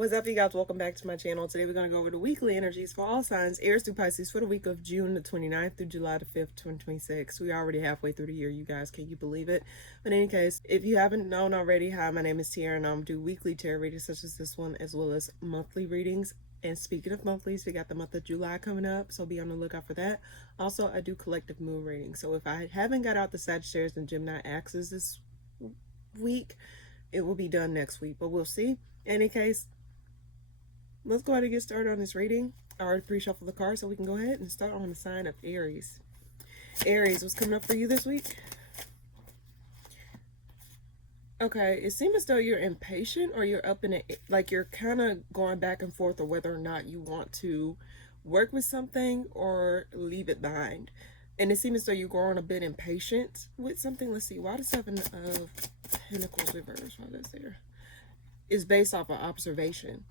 What's up, you guys? Welcome back to my channel. Today we're going to go over the weekly energies for all signs, Aries through Pisces, for the week of June the 29th through July the 5th, 2026. We're already halfway through the year, you guys. Can you believe it? But in any case, if you haven't known already, hi, my name is Tiara, and I'm do weekly tarot readings such as this one, as well as monthly readings. And speaking of monthlies, we got the month of July coming up, so be on the lookout for that. Also, I do collective moon readings. So if I haven't got out the Sagittarius and Gemini axes this week, it will be done next week, but we'll see. In any case, let's go ahead and get started on this reading. I already pre-shuffled the cards, so we can go ahead and start on the sign of Aries. Aries, what's coming up for you this week? Okay, it seems as though you're impatient, or you're up in it, like you're kind of going back and forth of whether or not you want to work with something or leave it behind. And it seems as though you're growing a bit impatient with something. Let's see, why the Seven of Pentacles reverse while that's there? Is based off of observation.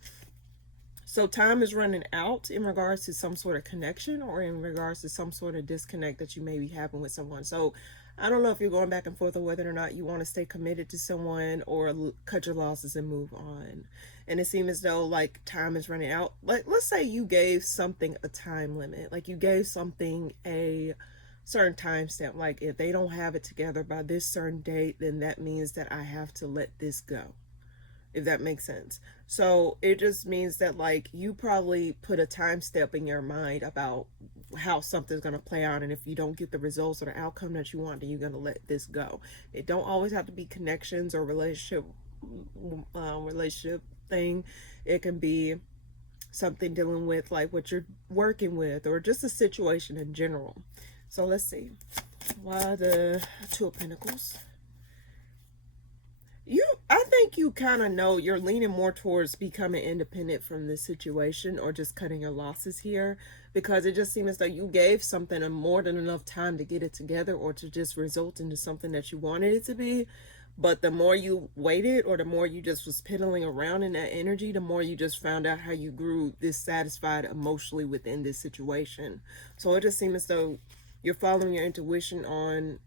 So time is running out in regards to some sort of connection, or in regards to some sort of disconnect that you may be having with someone. So I don't know if you're going back and forth on whether or not you want to stay committed to someone or cut your losses and move on. And it seems as though like time is running out. Like, let's say you gave something a time limit, like you gave something a certain time stamp, like if they don't have it together by this certain date, then that means that I have to let this go, if that makes sense. So it just means that like you probably put a time step in your mind about how something's going to play out, and if you don't get the results or the outcome that you want, then you're going to let this go. It don't always have to be connections or relationship thing. It can be something dealing with like what you're working with, or just a situation in general. So let's see, why the Two of Pentacles? I think you kind of know you're leaning more towards becoming independent from this situation, or just cutting your losses here, because it just seems as though you gave something a more than enough time to get it together, or to just result into something that you wanted it to be. But the more you waited, or the more you just was piddling around in that energy, the more you just found out how you grew dissatisfied emotionally within this situation. So it just seems as though you're following your intuition on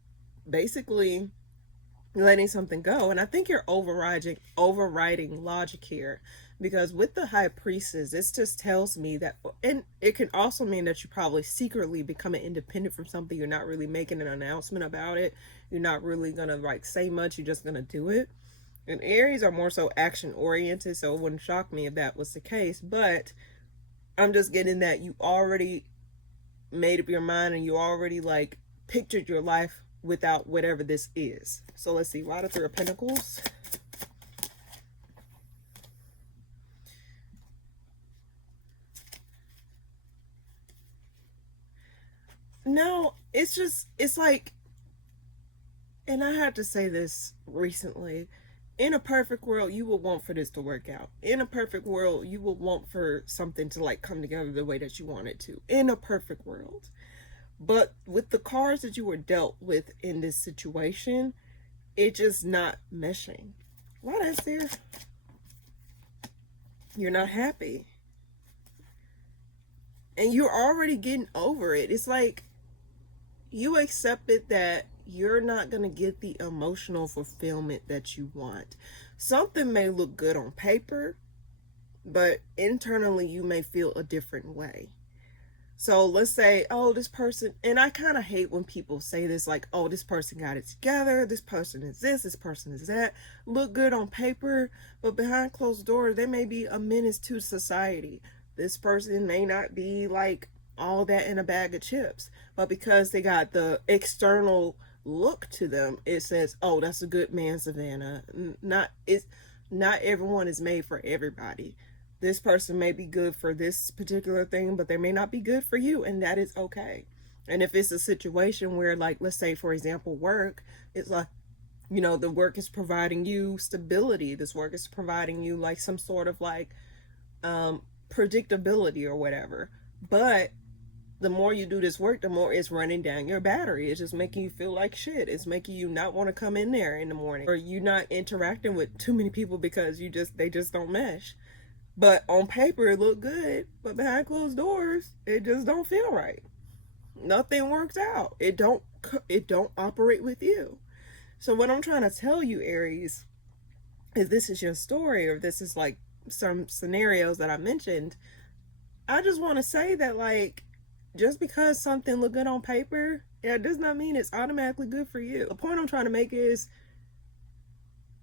basically letting something go. And I think you're overriding logic here, because with the High Priestess, this just tells me that, and it can also mean that you probably secretly becoming independent from something. You're not really making an announcement about it. You're not really gonna like say much. You're just gonna do it. And Aries are more so action oriented, so it wouldn't shock me if that was the case. But I'm just getting that you already made up your mind, and you already like pictured your life without whatever this is. So let's see, why the Three of Pentacles? No, it's like, and I had to say this recently, in a perfect world, you would want for this to work out. In a perfect world, you would want for something to like come together the way that you want it to. In a perfect world. But with the cards that you were dealt with in this situation, it's just not meshing. Why that's there? You're not happy. And you're already getting over it. It's like you accepted that you're not going to get the emotional fulfillment that you want. Something may look good on paper, but internally you may feel a different way. So let's say, oh, this person, and I kind of hate when people say this, like, oh, this person got it together, this person is this person is that. Look good on paper, but behind closed doors, they may be a menace to society. This person may not be like all that in a bag of chips, but because they got the external look to them, it says, oh, that's a good man, Savannah. Not everyone is made for everybody. This person may be good for this particular thing, but they may not be good for you, and that is okay. And if it's a situation where, like, let's say, for example, work, it's like, you know, the work is providing you stability. This work is providing you, like, some sort of, like, predictability or whatever. But the more you do this work, the more it's running down your battery. It's just making you feel like shit. It's making you not want to come in there in the morning, or you not interacting with too many people because they just don't mesh. But on paper it looked good, but behind closed doors it just don't feel right. Nothing works out. It don't operate with you. So what I'm trying to tell you, Aries, if this is your story, or this is like some scenarios that I mentioned, I just want to say that, like, just because something look good on paper, it does not mean it's automatically good for you. The point I'm trying to make is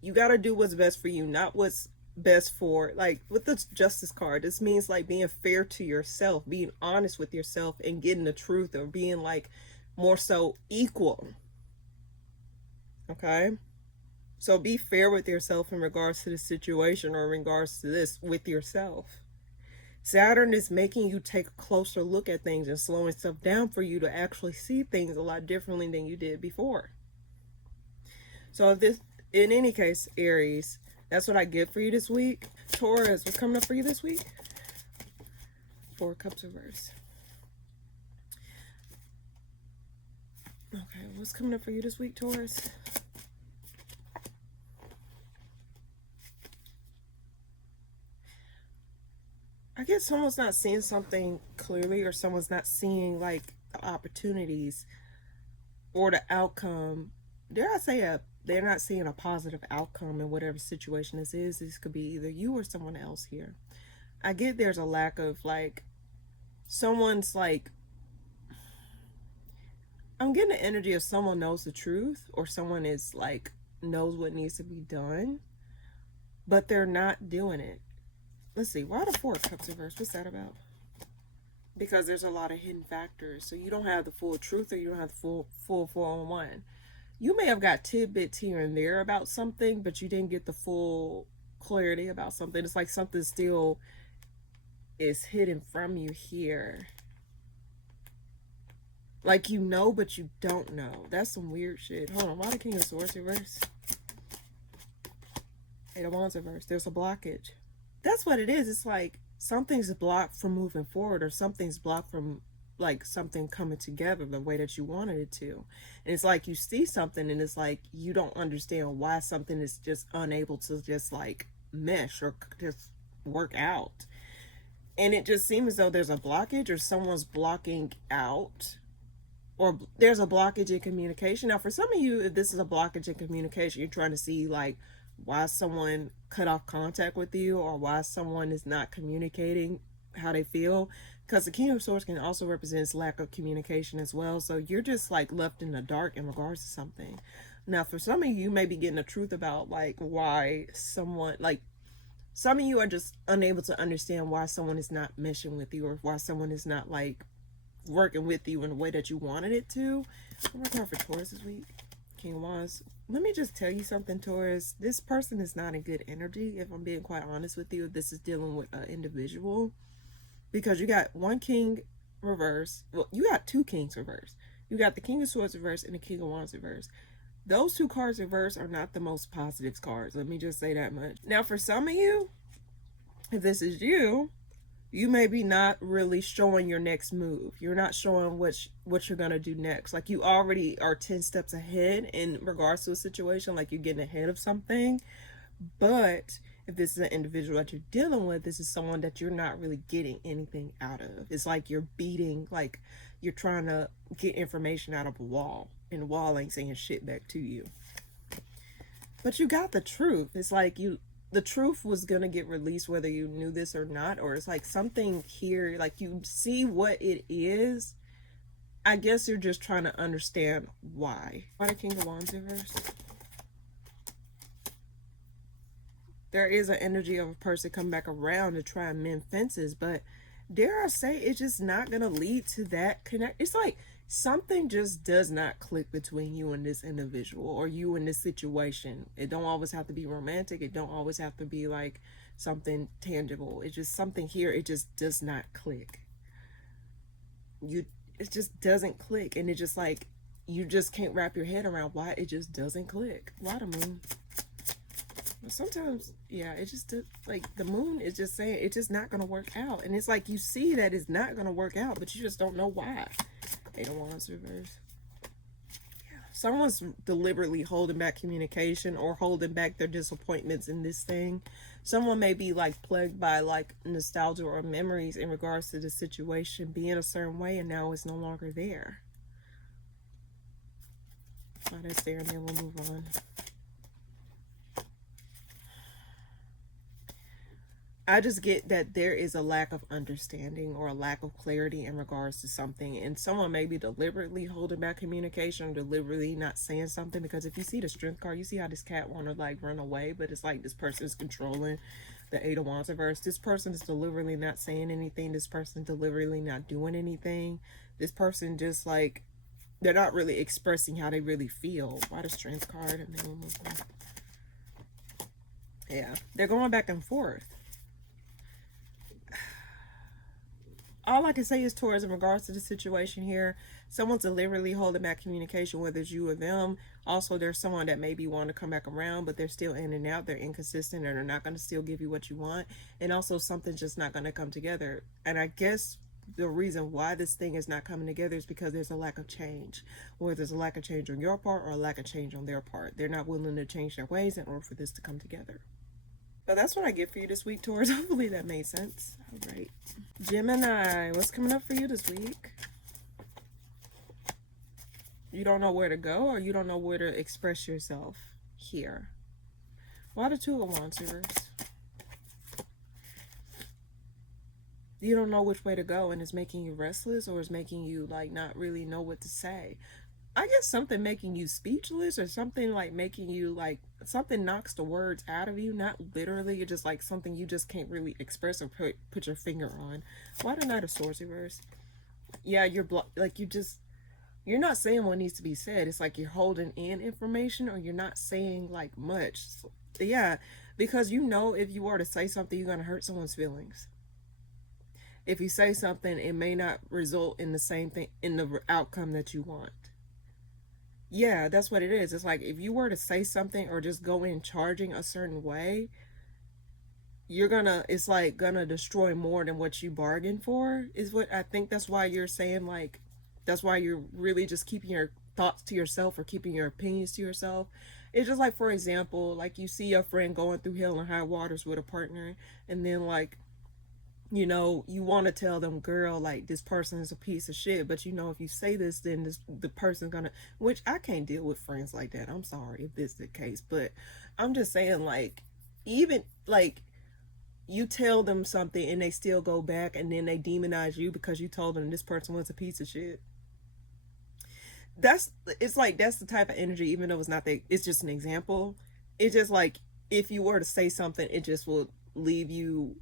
you got to do what's best for you, not what's best for, like, with the justice card, this means like being fair to yourself, being honest with yourself, and getting the truth, or being like more so equal. Okay, so be fair with yourself in regards to the situation, or in regards to this with yourself. Saturn is making you take a closer look at things and slowing stuff down for you to actually see things a lot differently than you did before. So if this, in any case, Aries, that's what I get for you this week. Taurus, what's coming up for you this week? Four Cups reverse. Okay, what's coming up for you this week, Taurus? I guess someone's not seeing something clearly, or someone's not seeing like the opportunities or the outcome. Dare I say they're not seeing a positive outcome in whatever situation this is. This could be either you or someone else here. I get there's a lack of like, someone's like, I'm getting the energy of someone knows the truth, or someone is like knows what needs to be done, but they're not doing it. Let's see, why the Four of Cups reverse? What's that about? Because there's a lot of hidden factors. So you don't have the full truth, or you don't have the full 4-on-1. You may have got tidbits here and there about something, but you didn't get the full clarity about something. It's like something still is hidden from you here. Like, you know, but you don't know. That's some weird shit. Hold on, why the King of Swords reverse? Eight of Wands reverse. There's a blockage. That's what it is. It's like something's blocked from moving forward, or something's blocked from like something coming together the way that you wanted it to. And it's like you see something, and it's like you don't understand why something is just unable to just like mesh or just work out. And it just seems as though there's a blockage, or someone's blocking out, or there's a blockage in communication. Now, for some of you, if this is a blockage in communication, you're trying to see like why someone cut off contact with you, or why someone is not communicating how they feel, because the King of Swords can also represent lack of communication as well. So you're just like left in the dark in regards to something. Now, for some of you, you may be getting the truth about like why someone, like some of you are just unable to understand why someone is not meshing with you, or why someone is not like working with you in the way that you wanted it to. One more time for Taurus this week. King of Wands. Let me just tell you something, Taurus. This person is not in good energy, if I'm being quite honest with you. This is dealing with an individual, because you got one king reverse. Well, you got two kings reverse. You got the King of Swords reverse and the King of Wands reverse. Those two cards reverse are not the most positive cards. Let me just say that much. Now, for some of you, if this is you, you may be not really showing your next move. You're not showing what you're going to do next. Like, you already are 10 steps ahead in regards to a situation. Like, you're getting ahead of something. But if this is an individual that you're dealing with, this is someone that you're not really getting anything out of. It's like you're beating, like you're trying to get information out of a wall, and the wall ain't saying shit back to you. But you got the truth. It's like the truth was going to get released whether you knew this or not. Or it's like something here, like you see what it is. I guess you're just trying to understand why. Why the King of Wands reverse? There is an energy of a person coming back around to try and mend fences, but dare I say, it's just not going to lead to that connect. It's like something just does not click between you and this individual, or you and this situation. It don't always have to be romantic. It don't always have to be like something tangible. It's just something here. It just does not click. It just doesn't click. And it just like, you just can't wrap your head around why it just doesn't click. Why the Moon? But sometimes, yeah, it just like the Moon is just saying it's just not going to work out. And it's like you see that it's not going to work out, but you just don't know why. Eight of Wands reverse. Yeah. Someone's deliberately holding back communication, or holding back their disappointments in this thing. Someone may be like plagued by like nostalgia or memories in regards to the situation being a certain way, and now it's no longer there. Oh, that's there, and then we'll move on. I just get that there is a lack of understanding or a lack of clarity in regards to something, and someone may be deliberately holding back communication, or deliberately not saying something. Because if you see the Strength card, you see how this cat want to like run away, but it's like this person is controlling the Eight of Wands reverse. This person is deliberately not saying anything. This person deliberately not doing anything. This person just like, they're not really expressing how they really feel. Why the Strength card? And then we'll move on. Yeah, they're going back and forth. All I can say is, Taurus, in regards to the situation here, someone's deliberately holding back communication, whether it's you or them. Also, there's someone that maybe want to come back around, but they're still in and out. They're inconsistent, and they're not going to still give you what you want. And also, something's just not going to come together. And I guess the reason why this thing is not coming together is because there's a lack of change. Whether there's a lack of change on your part or a lack of change on their part. They're not willing to change their ways in order for this to come together. So that's what I get for you this week, Taurus. Hopefully that made sense. All right. Gemini, what's coming up for you this week? You don't know where to go, or you don't know where to express yourself here. Why the Two of Wands reverse? You don't know which way to go, and it's making you restless, or it's making you like not really know what to say. I guess something making you speechless, or something like making you like, something knocks the words out of you, not literally. It's just like something you just can't really express or put your finger on. Why the Knight of Swords reverse? Yeah, you're like you're not saying what needs to be said. It's like you're holding in information, or you're not saying like much. So, yeah, because you know if you were to say something, you're gonna hurt someone's feelings. If you say something, it may not result in the same thing, in the outcome that you want. Yeah, that's what it is. It's like if you were to say something or just go in charging a certain way, it's like gonna destroy more than what you bargained for, is what I think. That's why you're saying, like, that's why you're really just keeping your thoughts to yourself, or keeping your opinions to yourself. It's just like, for example, like you see your friend going through hell and high waters with a partner, and then like, you know, you want to tell them, girl, like, this person is a piece of shit, but you know, if you say this, then the person's gonna, which I can't deal with friends like that. I'm sorry if this is the case, but I'm just saying, like, even like you tell them something and they still go back and then they demonize you because you told them this person was a piece of shit. It's like, that's the type of energy, even though it's just an example. It's just like, if you were to say something, it just will leave you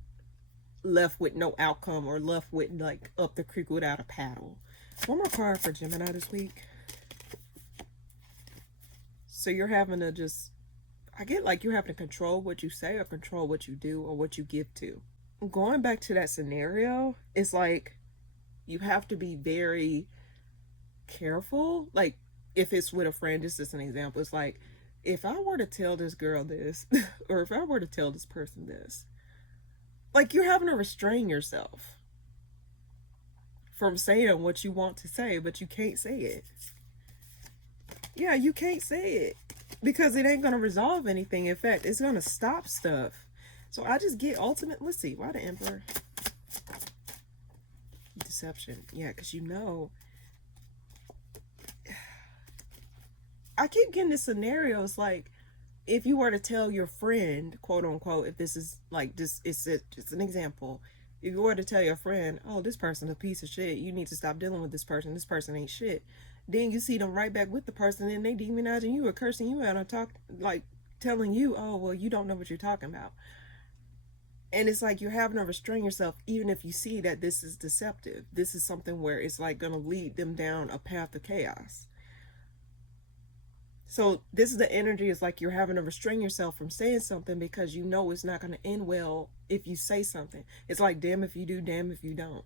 left with no outcome, or left with like up the creek without a paddle. One more card for Gemini this week. So you're having to just, I get like you're having to control what you say, or control what you do, or what you give to. Going back to that scenario, it's like you have to be very careful. Like, if it's with a friend, just as an example, it's like, if I were to tell this girl this, or if I were to tell this person this, like, you're having to restrain yourself from saying what you want to say, but you can't say it. Yeah, you can't say it because it ain't going to resolve anything. In fact, it's going to stop stuff. So I just get ultimate. Let's see. Why the Emperor? Deception. Yeah, because you know, I keep getting this scenario. It's like, if you were to tell your friend, quote unquote, if this is like, this it's an example. If you were to tell your friend, oh, this person's a piece of shit, you need to stop dealing with this person ain't shit. Then you see them right back with the person, and they demonizing you or cursing you out, or telling you, oh, well, you don't know what you're talking about. And it's like you're having to restrain yourself, even if you see that this is deceptive. This is something where it's like going to lead them down a path of chaos. So this is the energy. It's like you're having to restrain yourself from saying something because you know it's not going to end well if you say something. It's like, damn if you do, damn if you don't.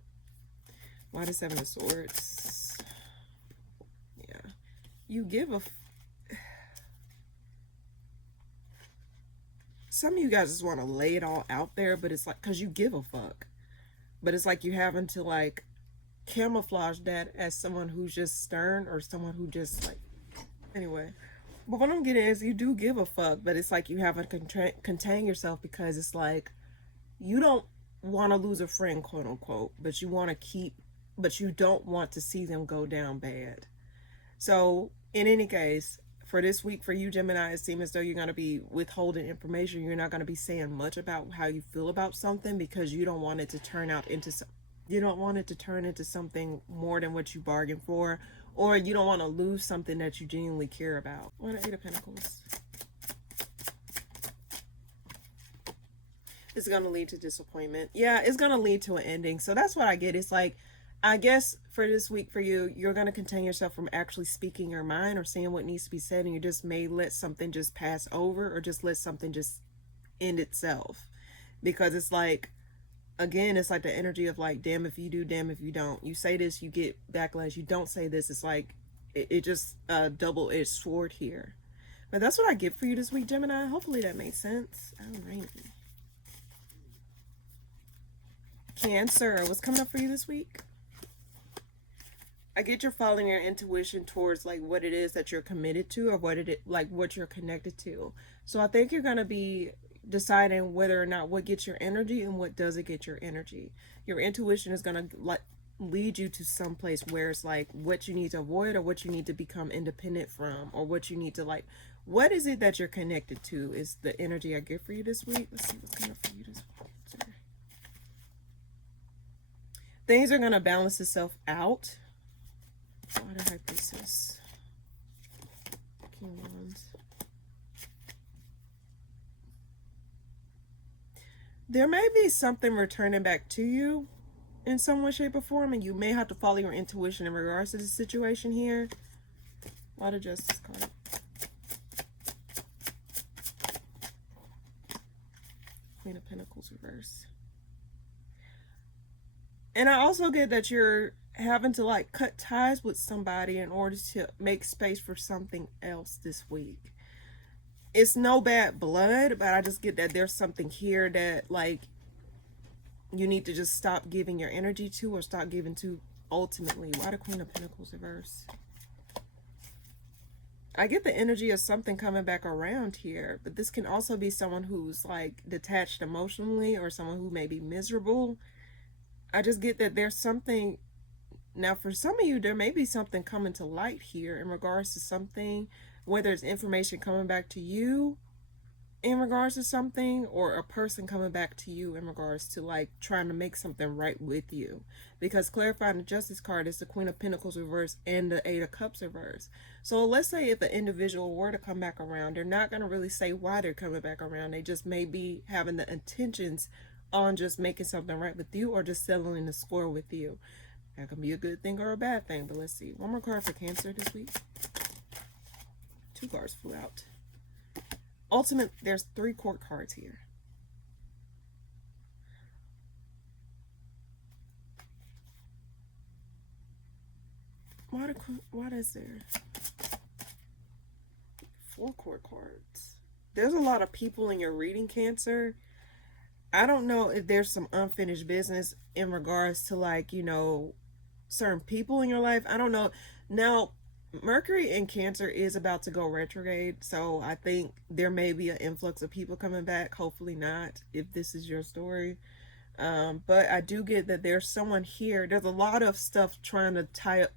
Why the Seven of Swords? Yeah. You give some of you guys just want to lay it all out there, but it's like, because you give a fuck. But it's like you're having to like camouflage that as someone who's just stern, or someone who just like, anyway. But what I'm getting is, you do give a fuck, but it's like you haven't contain yourself, because it's like you don't want to lose a friend, quote unquote, but you want to but you don't want to see them go down bad. So in any case, for this week for you, Gemini, it seems as though you're going to be withholding information. You're not going to be saying much about how you feel about something because you don't want it to turn out into you don't want it to turn into something more than what you bargained for, or you don't want to lose something that you genuinely care about. What are Eight of Pentacles? It's going to lead to disappointment. Yeah, it's going to lead to an ending. So that's what I get. It's like, I guess for this week for you, you're going to contain yourself from actually speaking your mind or saying what needs to be said. And you just may let something just pass over or just let something just end itself. Because it's like, again, it's like the energy of like, damn if you do, damn if you don't. You say this, you get backlash. You don't say this. It's like, it just double-edged sword here. But that's what I get for you this week, Gemini. Hopefully that made sense. All right. Cancer, what's coming up for you this week? I get you're following your intuition towards like what it is that you're committed to or what you're connected to. So I think you're going to be deciding whether or not what gets your energy and what doesn't get your energy. Your intuition is going to lead you to some place where it's like what you need to avoid or what you need to become independent from or what you need to like. What is it that you're connected to is the energy I get for you this week. Let's see what's coming up for you this week. Things are going to balance itself out. Water High Priestess. King of Wands. There may be something returning back to you in some way, shape, or form, and you may have to follow your intuition in regards to the situation here. Water Justice card. Queen of Pentacles reverse. And I also get that you're having to like cut ties with somebody in order to make space for something else this week. It's no bad blood, but I just get that there's something here that like you need to just stop giving your energy to or stop giving to ultimately. Why the Queen of Pentacles reverse? I get the energy of something coming back around here, but this can also be someone who's like detached emotionally or someone who may be miserable. I just get that there's something. Now, for some of you, there may be something coming to light here in regards to something, whether it's information coming back to you in regards to something or a person coming back to you in regards to like trying to make something right with you. Because clarifying the Justice card is the Queen of Pentacles reverse and the Eight of Cups reverse. So let's say if an individual were to come back around, they're not going to really say why they're coming back around. They just may be having the intentions on just making something right with you or just settling the score with you. That can be a good thing or a bad thing, but let's see. One more card for Cancer this week. Two cards flew out. Ultimate, there's 3 court cards here. Why is there 4 court cards? There's a lot of people in your reading, Cancer. I don't know if there's some unfinished business in regards to like, you know, certain people in your life. I don't know. Now, Mercury in Cancer is about to go retrograde, so I think there may be an influx of people coming back. Hopefully not, if this is your story. But I do get that there's someone here. There's a lot of stuff trying to tie up.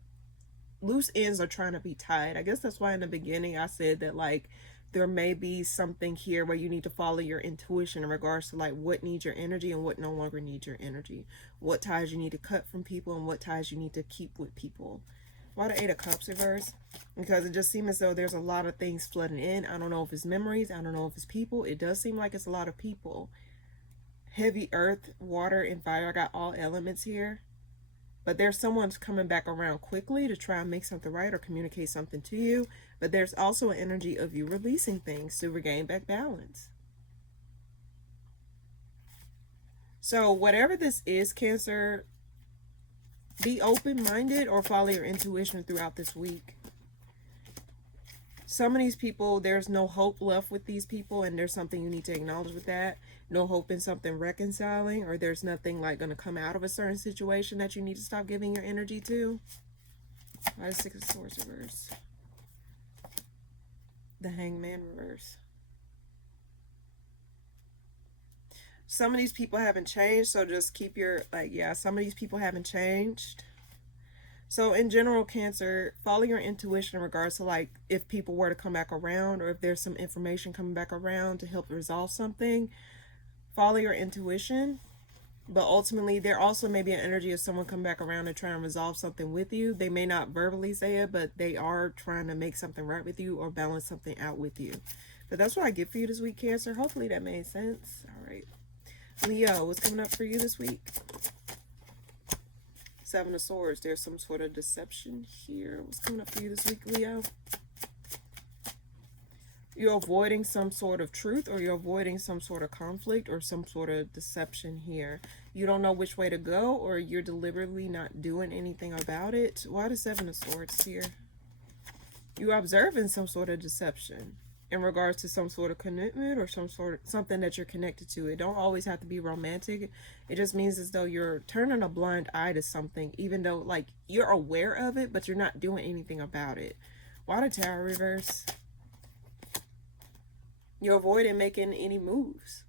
Loose ends are trying to be tied. I guess that's why in the beginning I said that like there may be something here where you need to follow your intuition in regards to like what needs your energy and what no longer needs your energy. What ties you need to cut from people and what ties you need to keep with people. Why the Eight of Cups reverse? Because it just seems as though there's a lot of things flooding in. I don't know if it's memories. I don't know if it's people. It does seem like it's a lot of people. Heavy earth, water, and fire. I got all elements here. But there's someone coming back around quickly to try and make something right or communicate something to you. But there's also an energy of you releasing things to regain back balance. So whatever this is, Cancer, be open-minded or follow your intuition throughout this week. Some of these people, there's no hope left with these people, and there's something you need to acknowledge with that. No hope in something reconciling, or there's nothing like going to come out of a certain situation that you need to stop giving your energy to. Why the Six of Swords reverse? The Hangman reverse. Some of these people haven't changed, so just keep your, like, yeah, some of these people haven't changed. So in general, Cancer, follow your intuition in regards to like if people were to come back around, or if there's some information coming back around to help resolve something. Follow your intuition. But ultimately, there also may be an energy of someone come back around and try and resolve something with you. They may not verbally say it, but they are trying to make something right with you or balance something out with you. But that's what I get for you this week, Cancer. Hopefully that made sense. All right. Leo, what's coming up for you this week? Seven of Swords. There's some sort of deception here. What's coming up for you this week, Leo? You're avoiding some sort of truth, or you're avoiding some sort of conflict or some sort of deception here. You don't know which way to go, or you're deliberately not doing anything about it. Why the Seven of Swords here? You're observing some sort of deception in regards to some sort of commitment or something that you're connected to. It don't always have to be romantic. It just means as though you're turning a blind eye to something, even though like you're aware of it, but you're not doing anything about it. Why the Tower reverse? You're avoiding making any moves.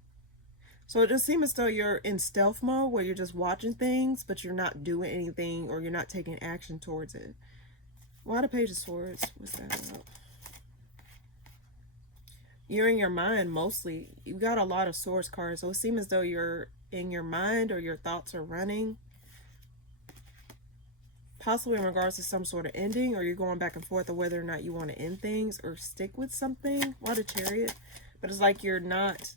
So it just seems as though you're in stealth mode, where you're just watching things, but you're not doing anything, or you're not taking action towards it. Why the Page of Swords? What's that about? You're in your mind mostly. You got a lot of Swords cards, so it seems as though you're in your mind, or your thoughts are running. Possibly in regards to some sort of ending, or you're going back and forth of whether or not you want to end things or stick with something. Why the Chariot? But it's like you're not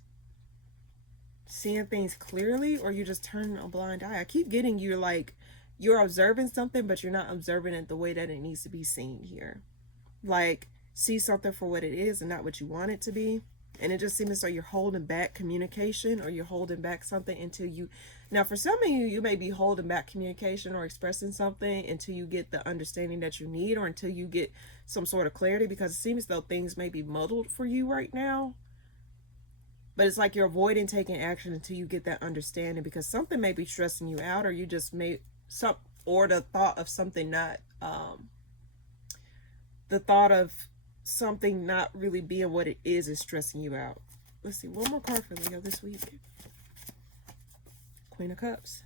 seeing things clearly, or you're just turning a blind eye. I keep getting you like you're observing something, but you're not observing it the way that it needs to be seen here. Like, see something for what it is and not what you want it to be. And it just seems as though you're holding back communication, or you're holding back something until you... Now, for some of you, you may be holding back communication or expressing something until you get the understanding that you need, or until you get some sort of clarity, because it seems as though things may be muddled for you right now. But it's like you're avoiding taking action until you get that understanding, because something may be stressing you out, or you just may... or the thought of something not... the thought of something not really being what it is stressing you out. Let's see, one more card for Leo this week. Queen of Cups.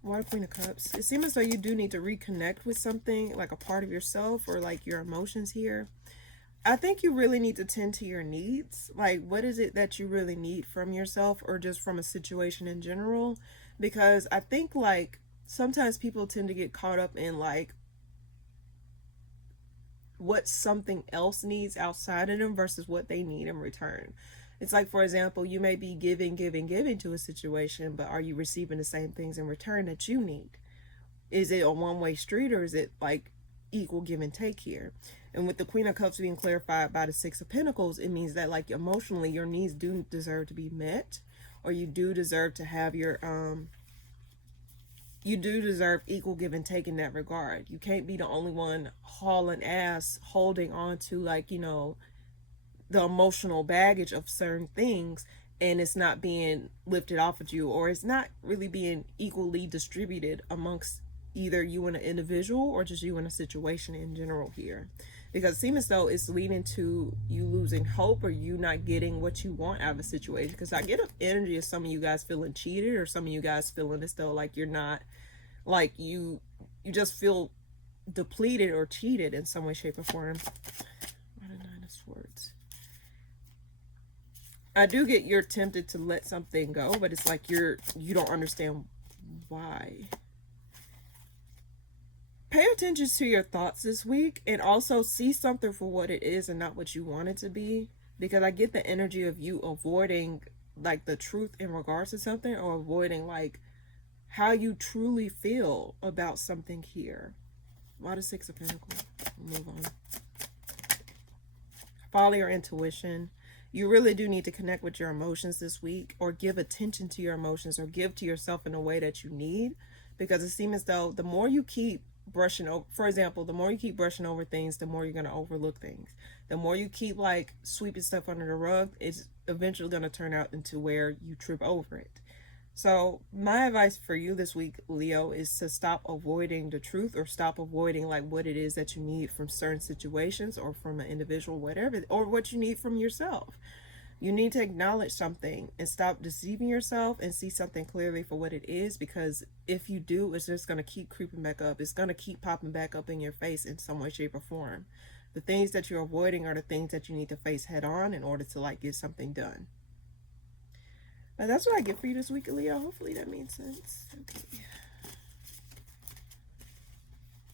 Why Queen of Cups? It seems as though you do need to reconnect with something, like a part of yourself, or like your emotions here. I think you really need to tend to your needs. Like, what is it that you really need from yourself, or just from a situation in general? Because I think like sometimes people tend to get caught up in like what something else needs outside of them versus what they need in return. It's like, for example, you may be giving to a situation, but are you receiving the same things in return that you need? Is it a one-way street, or is it like equal give and take here? And with the Queen of Cups being clarified by the Six of Pentacles, it means that like emotionally your needs do deserve to be met, or you do deserve to have your you do deserve equal give and take in that regard. You can't be the only one hauling ass, holding on to like, you know, the emotional baggage of certain things, and it's not being lifted off of you, or it's not really being equally distributed amongst either you and an individual, or just you and a situation in general here. Because it seems as though it's leading to you losing hope, or you not getting what you want out of a situation. Because I get an energy of some of you guys feeling cheated, or some of you guys feeling as though like you're not, like you just feel depleted or cheated in some way, shape, or form. What a Nine of Swords. I do get you're tempted to let something go, but it's like you don't understand why. Pay attention to your thoughts this week, and also see something for what it is and not what you want it to be. Because I get the energy of you avoiding like the truth in regards to something, or avoiding like how you truly feel about something here. Why the Six of Pentacles? Move on. Follow your intuition. You really do need to connect with your emotions this week, or give attention to your emotions, or give to yourself in a way that you need. Because it seems as though the more you keep brushing over, for example, the more you keep brushing over things, the more you're going to overlook things. The more you keep like sweeping stuff under the rug, it's eventually going to turn out into where you trip over it. So my advice for you this week, Leo, is to stop avoiding the truth, or stop avoiding like what it is that you need from certain situations, or from an individual, whatever, or what you need from yourself. You need to acknowledge something and stop deceiving yourself and see something clearly for what it is, because if you do, it's just going to keep creeping back up. It's going to keep popping back up in your face in some way, shape, or form. The things that you're avoiding are the things that you need to face head on in order to like get something done. Now, that's what I get for you this week, Leo. Hopefully that made sense. Okay.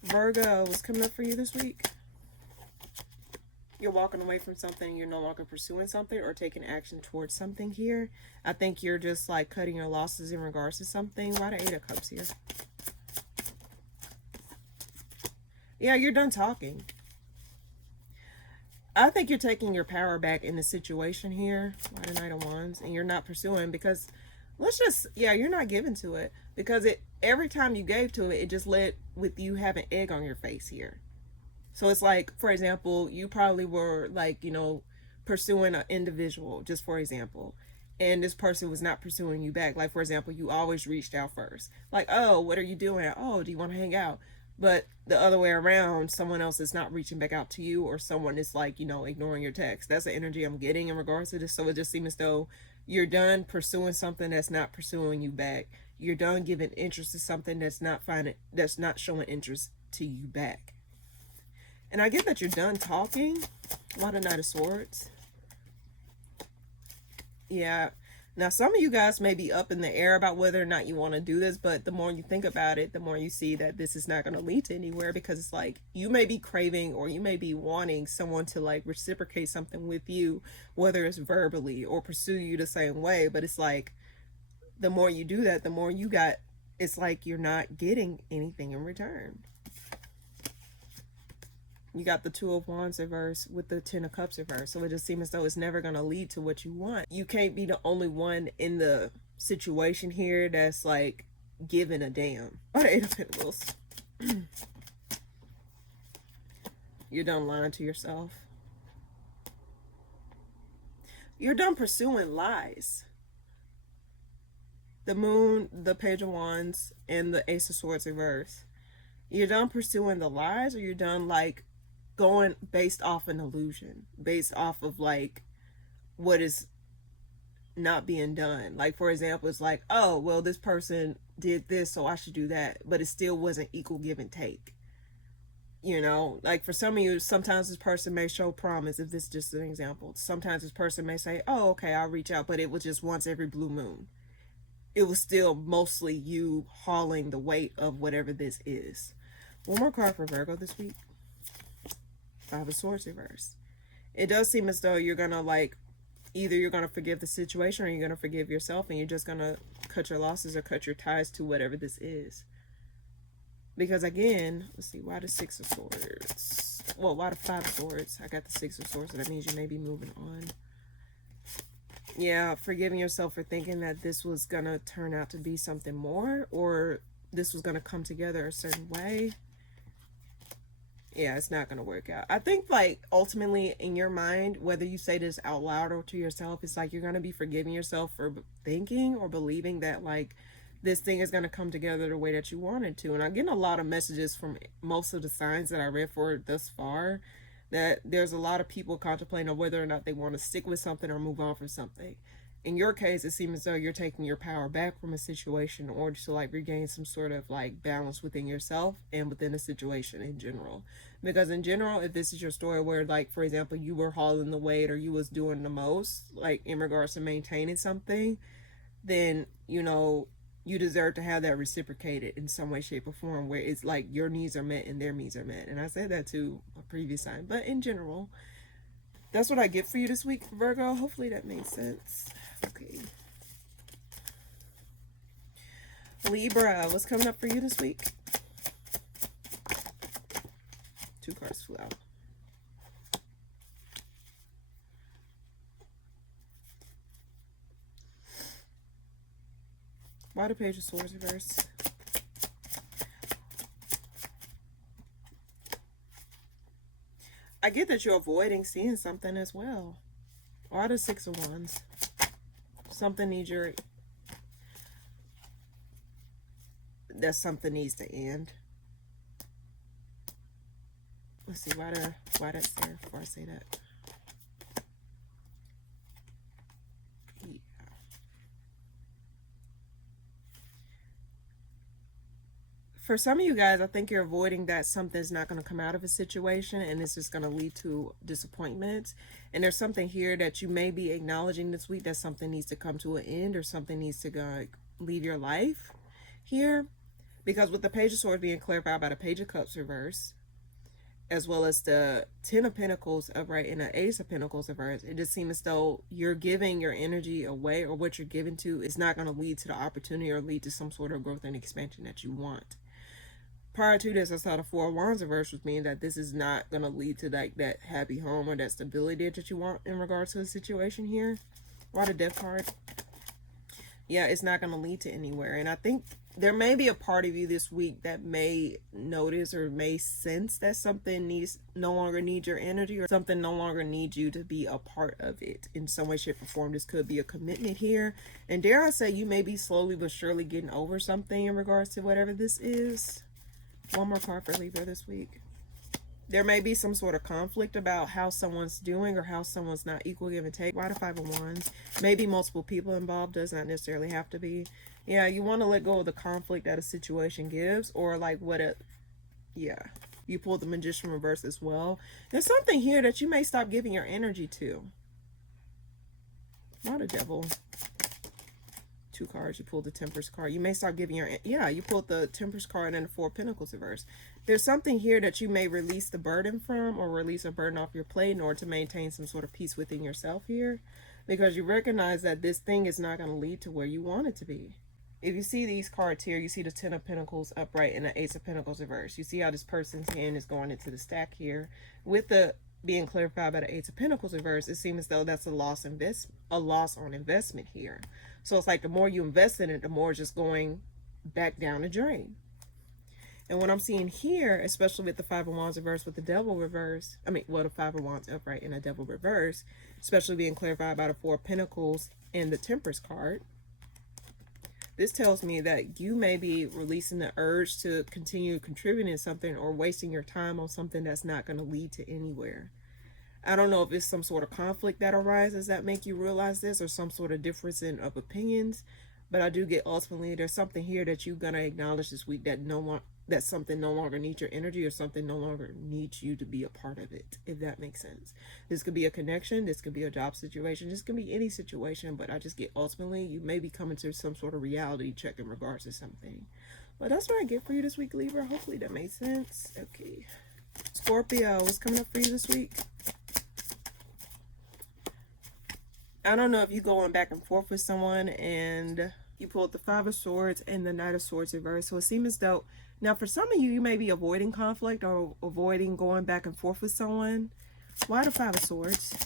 Virgo, what's coming up for you this week? You're walking away from something, you're no longer pursuing something or taking action towards something here. I think you're just like cutting your losses in regards to something. Why the 8 of Cups here? Yeah, you're done talking. I think you're taking your power back in the situation here. Why the Knight of Wands? And you're not pursuing because you're not giving to it, because every time you gave to it, it just led with you having egg on your face here. So it's like, for example, you probably were like, pursuing an individual, just for example, and this person was not pursuing you back. Like, for example, you always reached out first. Like, oh, what are you doing? Oh, do you want to hang out? But the other way around, someone else is not reaching back out to you, or someone is like, ignoring your text. That's the energy I'm getting in regards to this. So it just seems as though you're done pursuing something that's not pursuing you back. You're done giving interest to something that's not showing interest to you back. And I get that you're done talking. Why the Knight of Swords? Yeah. Now, some of you guys may be up in the air about whether or not you want to do this, but the more you think about it, the more you see that this is not going to lead to anywhere, because it's like you may be craving or you may be wanting someone to like reciprocate something with you, whether it's verbally or pursue you the same way. But it's like the more you do that, the more you got, it's like you're not getting anything in return. You got the 2 of Wands reverse with the 10 of Cups reverse. So it just seems as though it's never going to lead to what you want. You can't be the only one in the situation here that's like giving a damn. Or the 8 of Pentacles. You're done lying to yourself. You're done pursuing lies. The Moon, the Page of Wands, and the Ace of Swords reverse. You're done pursuing the lies, or you're done like going based off an illusion, based off of like what is not being done. Like, for example, it's like, oh, well, this person did this, so I should do that, but it still wasn't equal give and take. Like for some of you, sometimes this person may show promise. If this is just an example, sometimes this person may say, oh, okay, I'll reach out, but it was just once every blue moon. It was still mostly you hauling the weight of whatever this is. One more card for Virgo this week. 5 of Swords reverse. It does seem as though you're gonna like, either you're gonna forgive the situation or you're gonna forgive yourself, and you're just gonna cut your losses or cut your ties to whatever this is. Because again, let's see, why the 6 of Swords? Well, why the 5 of Swords? I got the 6 of Swords, so that means you may be moving on. Yeah, forgiving yourself for thinking that this was gonna turn out to be something more, or this was gonna come together a certain way. Yeah, it's not going to work out. I think like ultimately in your mind, whether you say this out loud or to yourself, it's like you're going to be forgiving yourself for thinking or believing that like this thing is going to come together the way that you want it to. And I'm getting a lot of messages from most of the signs that I read for thus far that there's a lot of people contemplating on whether or not they want to stick with something or move on from something. In your case, it seems as though you're taking your power back from a situation in order to like regain some sort of like balance within yourself and within a situation in general. Because in general, if this is your story where like, for example, you were hauling the weight or you was doing the most, like in regards to maintaining something, then, you deserve to have that reciprocated in some way, shape, or form where it's like your needs are met and their needs are met. And I said that to a previous sign, but in general, that's what I get for you this week, Virgo. Hopefully that made sense. Okay. Libra, what's coming up for you this week? 2 cards flew out. Why the Page of Swords reverse? I get that you're avoiding seeing something as well. Why the 6 of Wands? Something needs something needs to end. Let's see, why that's there before I say that. For some of you guys, I think you're avoiding that something's not going to come out of a situation and it's just going to lead to disappointment. And there's something here that you may be acknowledging this week, that something needs to come to an end or something needs to go, leave your life here. Because with the Page of Swords being clarified by the Page of Cups reverse, as well as the Ten of Pentacles upright and the Ace of Pentacles reverse, it just seems as though you're giving your energy away, or what you're giving to is not going to lead to the opportunity or lead to some sort of growth and expansion that you want. Prior to this, I saw the Four of Wands reverse, which means that this is not going to lead to like that happy home or that stability that you want in regards to the situation here. Why the Death card? Yeah, it's not going to lead to anywhere. And I think there may be a part of you this week that may notice or may sense that something no longer needs your energy, or something no longer needs you to be a part of it in some way, shape, or form. This could be a commitment here. And dare I say, you may be slowly but surely getting over something in regards to whatever this is. One more card for Libra this week. There may be some sort of conflict about how someone's doing or how someone's not equal give and take. Why the Five of Wands? Maybe multiple people involved, does not necessarily have to be. Yeah, you want to let go of the conflict that a situation gives, or like what it, yeah. You pulled the Magician reverse as well. There's something here that you may stop giving your energy to. Not a Devil. Two cards. You pulled the Temperance card. You may stop giving your, yeah, you pulled the Temperance card and the Four of Pentacles reverse. There's something here that you may release the burden from, or release a burden off your plate in order to maintain some sort of peace within yourself here, because you recognize that this thing is not going to lead to where you want it to be. If you see these cards here, you see the Ten of Pentacles upright and the Ace of Pentacles reverse. You see how this person's hand is going into the stack here. With the being clarified by the Ace of Pentacles reverse, it seems as though that's a loss on investment here. So it's like the more you invest in it, the more it's just going back down the drain. And what I'm seeing here, especially with the Five of Wands reverse with the Devil reverse, the Five of Wands upright and the Devil reverse, especially being clarified by the Four of Pentacles and the Temperance card, this tells me that you may be releasing the urge to continue contributing something or wasting your time on something that's not going to lead to anywhere. I don't know if it's some sort of conflict that arises that make you realize this, or some sort of difference of opinions, but I do get ultimately there's something here that you're going to acknowledge this week that something no longer needs your energy, or something no longer needs you to be a part of it, if that makes sense. This could be a connection, this could be a job situation, this could be any situation, but I just get ultimately you may be coming to some sort of reality check in regards to something. But that's what I get for you this week, Libra. Hopefully that made sense. Okay. Scorpio, what's coming up for you this week? I don't know if you're going back and forth with someone and you pulled the Five of Swords and the Knight of Swords reverse. So it seems as though, now for some of you, you may be avoiding conflict or avoiding going back and forth with someone. Why the Five of Swords?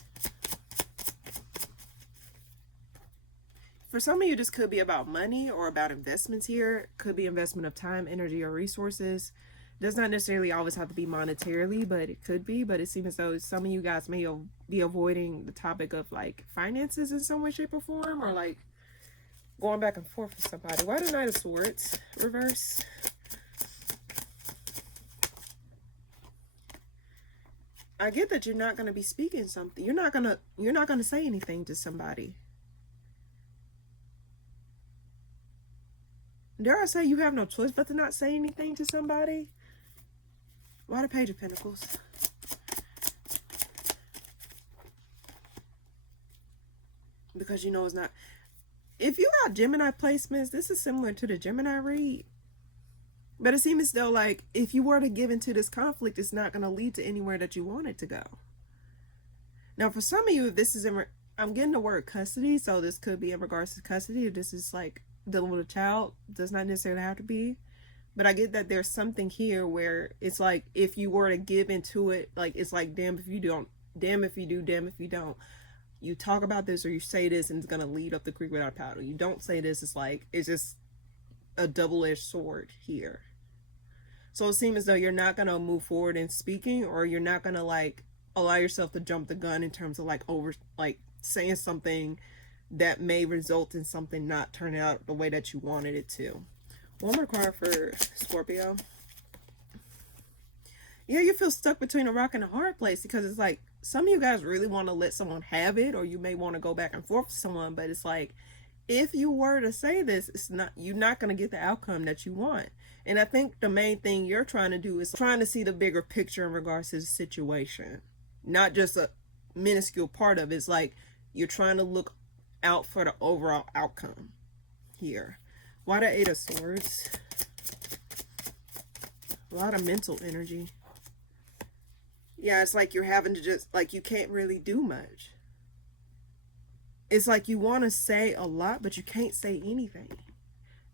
For some of you, this could be about money or about investments here. Could be investment of time, energy, or resources. Does not necessarily always have to be monetarily, but it could be. But it seems as though some of you guys may be avoiding the topic of like finances in some way, shape, or form, or like going back and forth with somebody. Why the Knight of Swords reverse? I get that you're not going to be speaking something. You're not going to say anything to somebody. Dare I say you have no choice but to not say anything to somebody? Why the Page of Pentacles? Because you know it's not. If you got Gemini placements, this is similar to the Gemini read. But it seems as though, like, if you were to give into this conflict, it's not going to lead to anywhere that you want it to go. Now, for some of you, if this is I'm getting the word custody, so this could be in regards to custody. If this is like dealing with a child, does not necessarily have to be. But I get that there's something here where it's like, if you were to give into it, like, it's like, damn if you don't, damn if you do, damn if you don't. You talk about this or you say this and it's going to lead up the creek without a paddle. You don't say this, it's like, it's just a double-edged sword here. So it seems as though you're not going to move forward in speaking, or you're not going to like allow yourself to jump the gun in terms of like saying something that may result in something not turning out the way that you wanted it to. One more card for Scorpio. Yeah, you feel stuck between a rock and a hard place, because it's like some of you guys really want to let someone have it, or you may want to go back and forth with someone, but it's like, if you were to say this, you're not going to get the outcome that you want. And I think the main thing you're trying to do is trying to see the bigger picture in regards to the situation, not just a minuscule part of it. It's like you're trying to look out for the overall outcome here. Why the Eight of Swords? A lot of mental energy. Yeah, it's like you're having to just, like, you can't really do much. It's like you want to say a lot, but you can't say anything.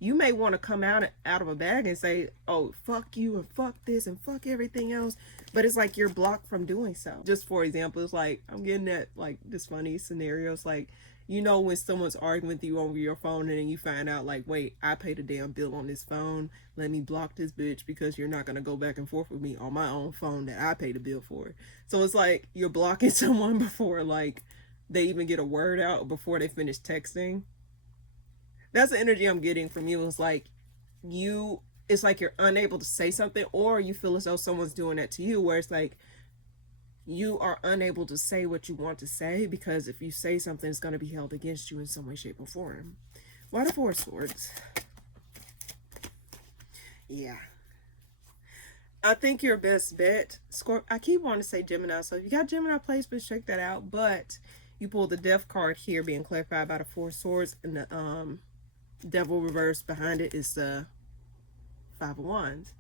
You may want to come out of a bag and say, oh, fuck you and fuck this and fuck everything else. But it's like you're blocked from doing so. Just for example, it's like, I'm getting at like this funny scenario. It's like, you know, when someone's arguing with you over your phone and then you find out like, wait, I paid a damn bill on this phone. Let me block this bitch because you're not going to go back and forth with me on my own phone that I paid a bill for. So it's like you're blocking someone before like they even get a word out, before they finish texting. That's the energy I'm getting from you. It's like it's like you're unable to say something, or you feel as though someone's doing that to you, where it's like you are unable to say what you want to say, because if you say something, it's going to be held against you in some way, shape, or form. Why the Four of Swords? Yeah. I think your best bet, Scorpio, I keep wanting to say Gemini, so if you got Gemini placements, check that out, but you pulled the Death card here, being clarified by the Four of Swords, and the Devil reverse behind it is the Five of Wands.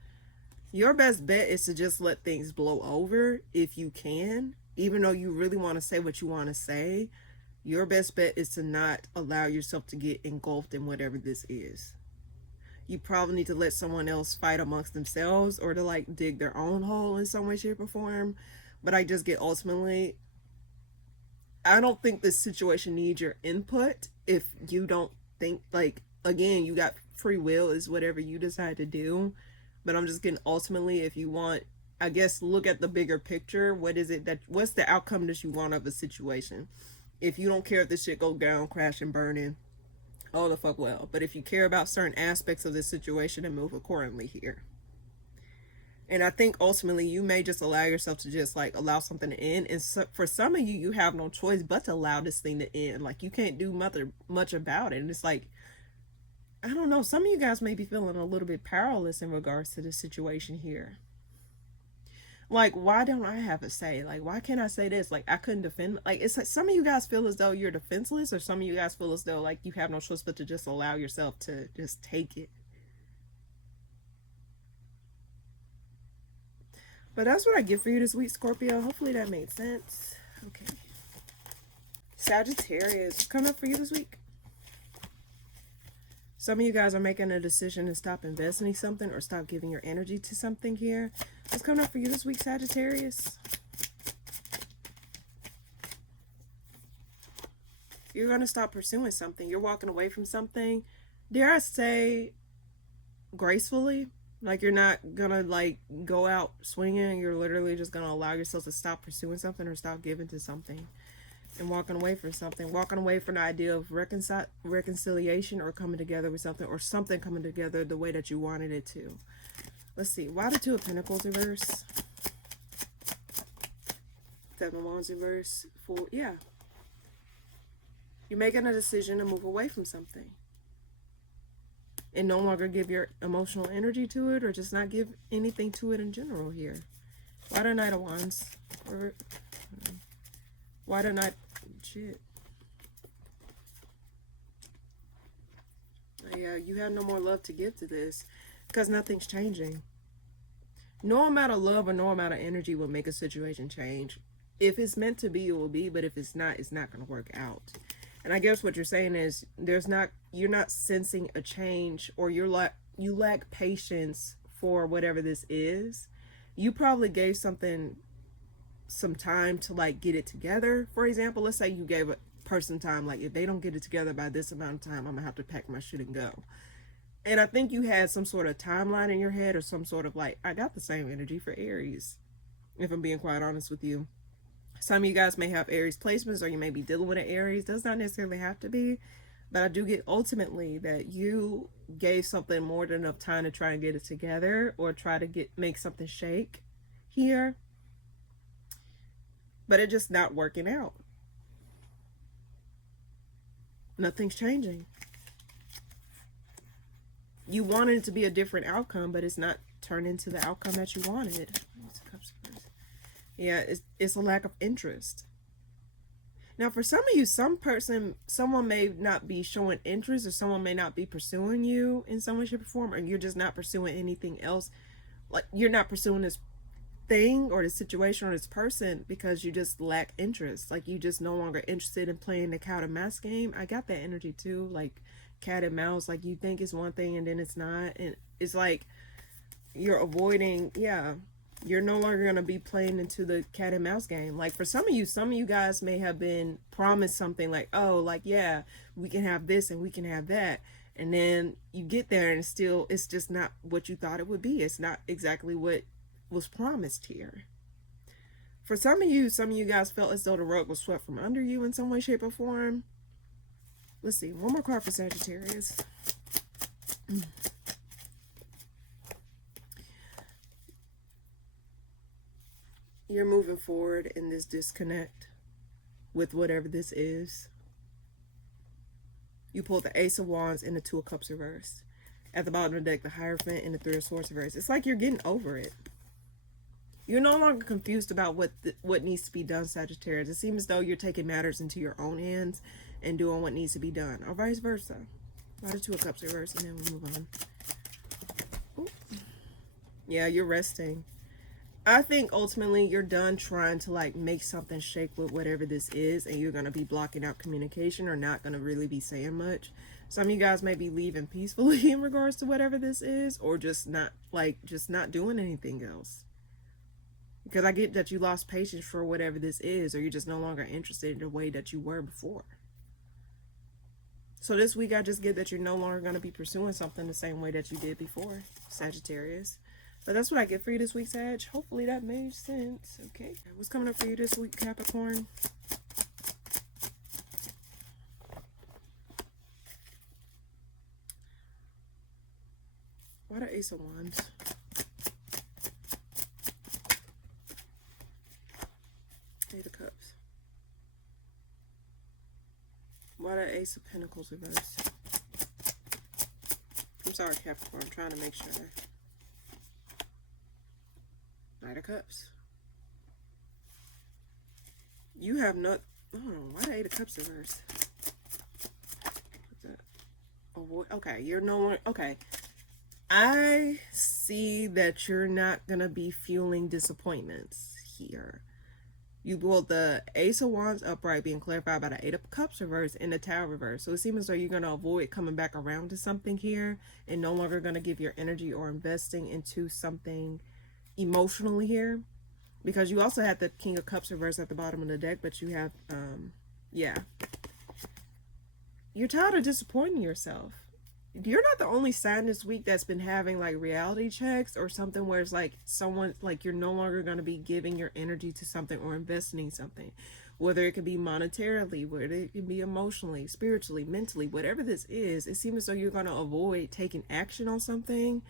Your best bet is to just let things blow over if you can. Even though you really want to say what you want to say, your best bet is to not allow yourself to get engulfed in whatever this is. You probably need to let someone else fight amongst themselves, or to like dig their own hole in some way, shape, or form. But I just get, ultimately, I don't think this situation needs your input if you don't think, like, again, you got free will, is whatever you decide to do. But I'm just getting, ultimately, if you want, I guess, look at the bigger picture. What's the outcome that you want of a situation? If you don't care if this shit go down, crash and burning, oh the fuck well. But if you care about certain aspects of this situation, and move accordingly here. And I think ultimately you may just allow yourself to just like allow something to end. And so, for some of you, you have no choice but to allow this thing to end. Like, you can't do much about it. And it's like, I don't know, some of you guys may be feeling a little bit powerless in regards to this situation here. Like, why don't I have a say? Like, why can't I say this? Like, I couldn't defend. Like, it's like some of you guys feel as though you're defenseless, or some of you guys feel as though like you have no choice but to just allow yourself to just take it. But that's what I get for you this week, Scorpio. Hopefully that made sense. Okay. Sagittarius, coming up for you this week. Some of you guys are making a decision to stop investing in something, or stop giving your energy to something here. What's coming up for you this week, Sagittarius? You're going to stop pursuing something. You're walking away from something. Dare I say, gracefully? Like, you're not going to, like, go out swinging. You're literally just going to allow yourself to stop pursuing something, or stop giving to something. And walking away from something. Walking away from the idea of reconciliation, or coming together with something, or something coming together the way that you wanted it to. Let's see. Why the Two of Pentacles reverse? Seven of Wands reverse. Four. Yeah. You're making a decision to move away from something. And no longer give your emotional energy to it, or just not give anything to it in general here. Why the Knight of Wands? Or why the Knight? Shit. Yeah, you have no more love to give to this, because nothing's changing. No amount of love or no amount of energy will make a situation change. If it's meant to be, it will be. But if it's not going to work out. And I guess what you're saying is you're not sensing a change, or you lack patience for whatever this is. You probably gave something some time to like get it together. For example, let's say you gave a person time, like, if they don't get it together by this amount of time, I'm gonna have to pack my shit and go. And I think you had some sort of timeline in your head, or some sort of like, I got the same energy for Aries, if I'm being quite honest with you. Some of you guys may have Aries placements, or you may be dealing with an Aries. Does not necessarily have to be, but I do get ultimately that you gave something more than enough time to try and get it together, or try to make something shake here, but it's just not working out. Nothing's changing. You wanted it to be a different outcome, but it's not turned into the outcome that you wanted. Yeah, it's a lack of interest. Now, for some of you, someone may not be showing interest, or someone may not be pursuing you in some way, shape, or form, or you're just not pursuing anything else. Like, you're not pursuing this thing or this situation or this person because you just lack interest. Like, you just no longer interested in playing the cat and mouse game. I got that energy too, like cat and mouse. Like, you think it's one thing and then it's not, and it's like you're avoiding. Yeah, you're no longer going to be playing into the cat and mouse game. Like, for some of you guys may have been promised something like, oh, like, yeah, we can have this and we can have that, and then you get there and it's just not what you thought it would be. It's not exactly what was promised here. For some of you guys felt as though the rug was swept from under you in some way, shape, or form. Let's see, one more card for Sagittarius. You're moving forward in this disconnect with whatever this is. You pulled the Ace of Wands and the Two of Cups reversed. At the bottom of the deck, the Hierophant and the Three of Swords reversed. It's like you're getting over it. You're no longer confused about what needs to be done, Sagittarius. It seems as though you're taking matters into your own hands and doing what needs to be done, or vice versa. Why the Two of Cups reversed, and then we move on. Ooh. Yeah, you're resting. I think ultimately you're done trying to like make something shake with whatever this is, and you're going to be blocking out communication or not going to really be saying much. Some of you guys may be leaving peacefully in regards to whatever this is, or just not doing anything else. Because I get that you lost patience for whatever this is, or you're just no longer interested in the way that you were before. So this week I just get that you're no longer going to be pursuing something the same way that you did before, Sagittarius. But that's what I get for you this week, Sag. Hopefully that made sense. Okay. What's coming up for you this week, Capricorn? Why the Ace of Wands? Eight of Cups. Why the Ace of Pentacles reversed? I'm sorry, Capricorn. I'm trying to make sure. Knight of Cups. You have not. Oh, why the Eight of Cups reversed? Okay, you're no one. Okay, I see that you're not gonna be fueling disappointments here. You pulled the Ace of Wands upright being clarified by the Eight of Cups reverse and the Tower reverse. So it seems as though you're going to avoid coming back around to something here and no longer going to give your energy or investing into something emotionally here. Because you also had the King of Cups reverse at the bottom of the deck, but you have, yeah. You're tired of disappointing yourself. You're not the only sign this week that's been having like reality checks or something where it's like someone like you're no longer going to be giving your energy to something or investing in something, whether it could be monetarily, whether it can be emotionally, spiritually, mentally, whatever this is. It seems as though you're going to avoid taking action on something,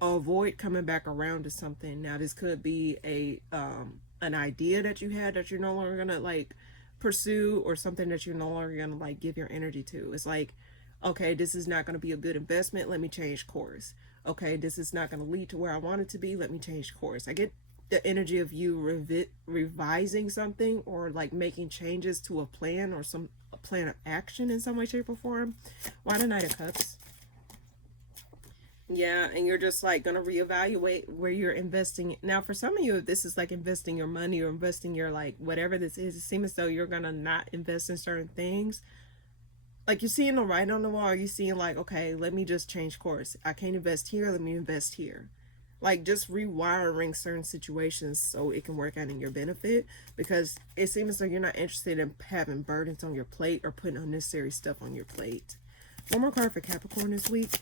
or avoid coming back around to something. Now this could be an idea that you had that you're no longer going to like pursue, or something that you're no longer going to like give your energy to. It's like, okay, this is not going to be a good investment. Let me change course. Okay, this is not going to lead to where I want it to be. Let me change course. I get the energy of you revising something, or like making changes to a plan, or a plan of action in some way, shape, or form. Why the Knight of Cups? Yeah, and you're just like going to reevaluate where you're investing. Now, for some of you, if this is like investing your money or investing your like whatever this is, it seems as though you're going to not invest in certain things. Like, you're seeing the writing on the wall, you're seeing like, okay, let me just change course. I can't invest here, let me invest here. Like, just rewiring certain situations so it can work out in your benefit, because it seems like you're not interested in having burdens on your plate or putting unnecessary stuff on your plate. One more card for Capricorn this week.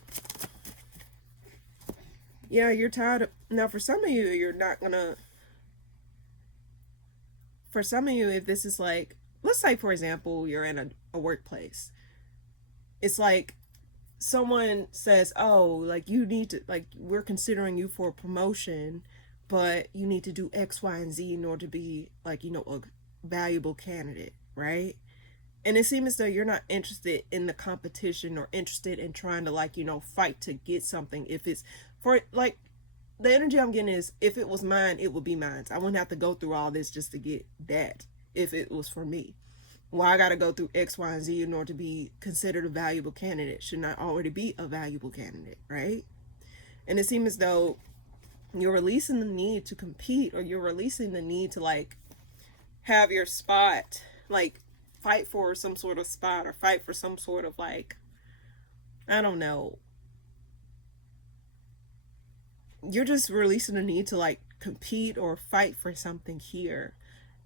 Yeah, you're tired of, now for some of you, you're not gonna, for some of you, if this is like, let's say for example, you're in a workplace. It's like someone says, oh, like you need to, like, we're considering you for a promotion, but you need to do X, Y, and Z in order to be like, you know, a valuable candidate, right? And it seems as though you're not interested in the competition or interested in trying to, like, you know, fight to get something. If it's for, like, the energy I'm getting is, if it was mine, it would be mine. I wouldn't have to go through all this just to get that if it was for me. Why I gotta go through X, Y, and Z in order to be considered a valuable candidate? Should not already be a valuable candidate, right? And it seems as though you're releasing the need to compete, or you're releasing the need to, like, have your spot, like, fight for some sort of spot, or fight for some sort of, like, I don't know. You're just releasing the need to, like, compete or fight for something here.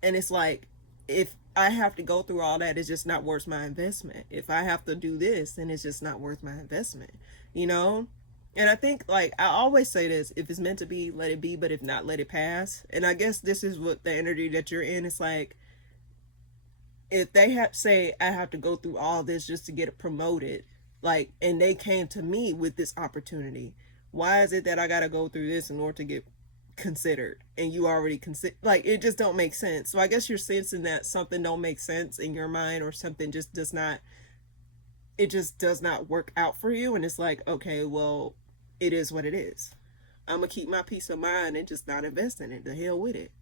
And it's like, if I have to go through all that, it's just not worth my investment. If I have to do this, then it's just not worth my investment, you know? And I think, like, I always say this: if it's meant to be, let it be, but if not, let it pass. And I guess this is what the energy that you're in. It's like, if they have say I have to go through all this just to get it promoted, like, and they came to me with this opportunity, why is it that I gotta go through this in order to get considered, and you already consider, like, it just don't make sense. So I guess you're sensing that something don't make sense in your mind, or something just does not, it just does not work out for you. And it's like, okay, well, it is what it is. I'm gonna keep my peace of mind and just not invest in it. The hell with it.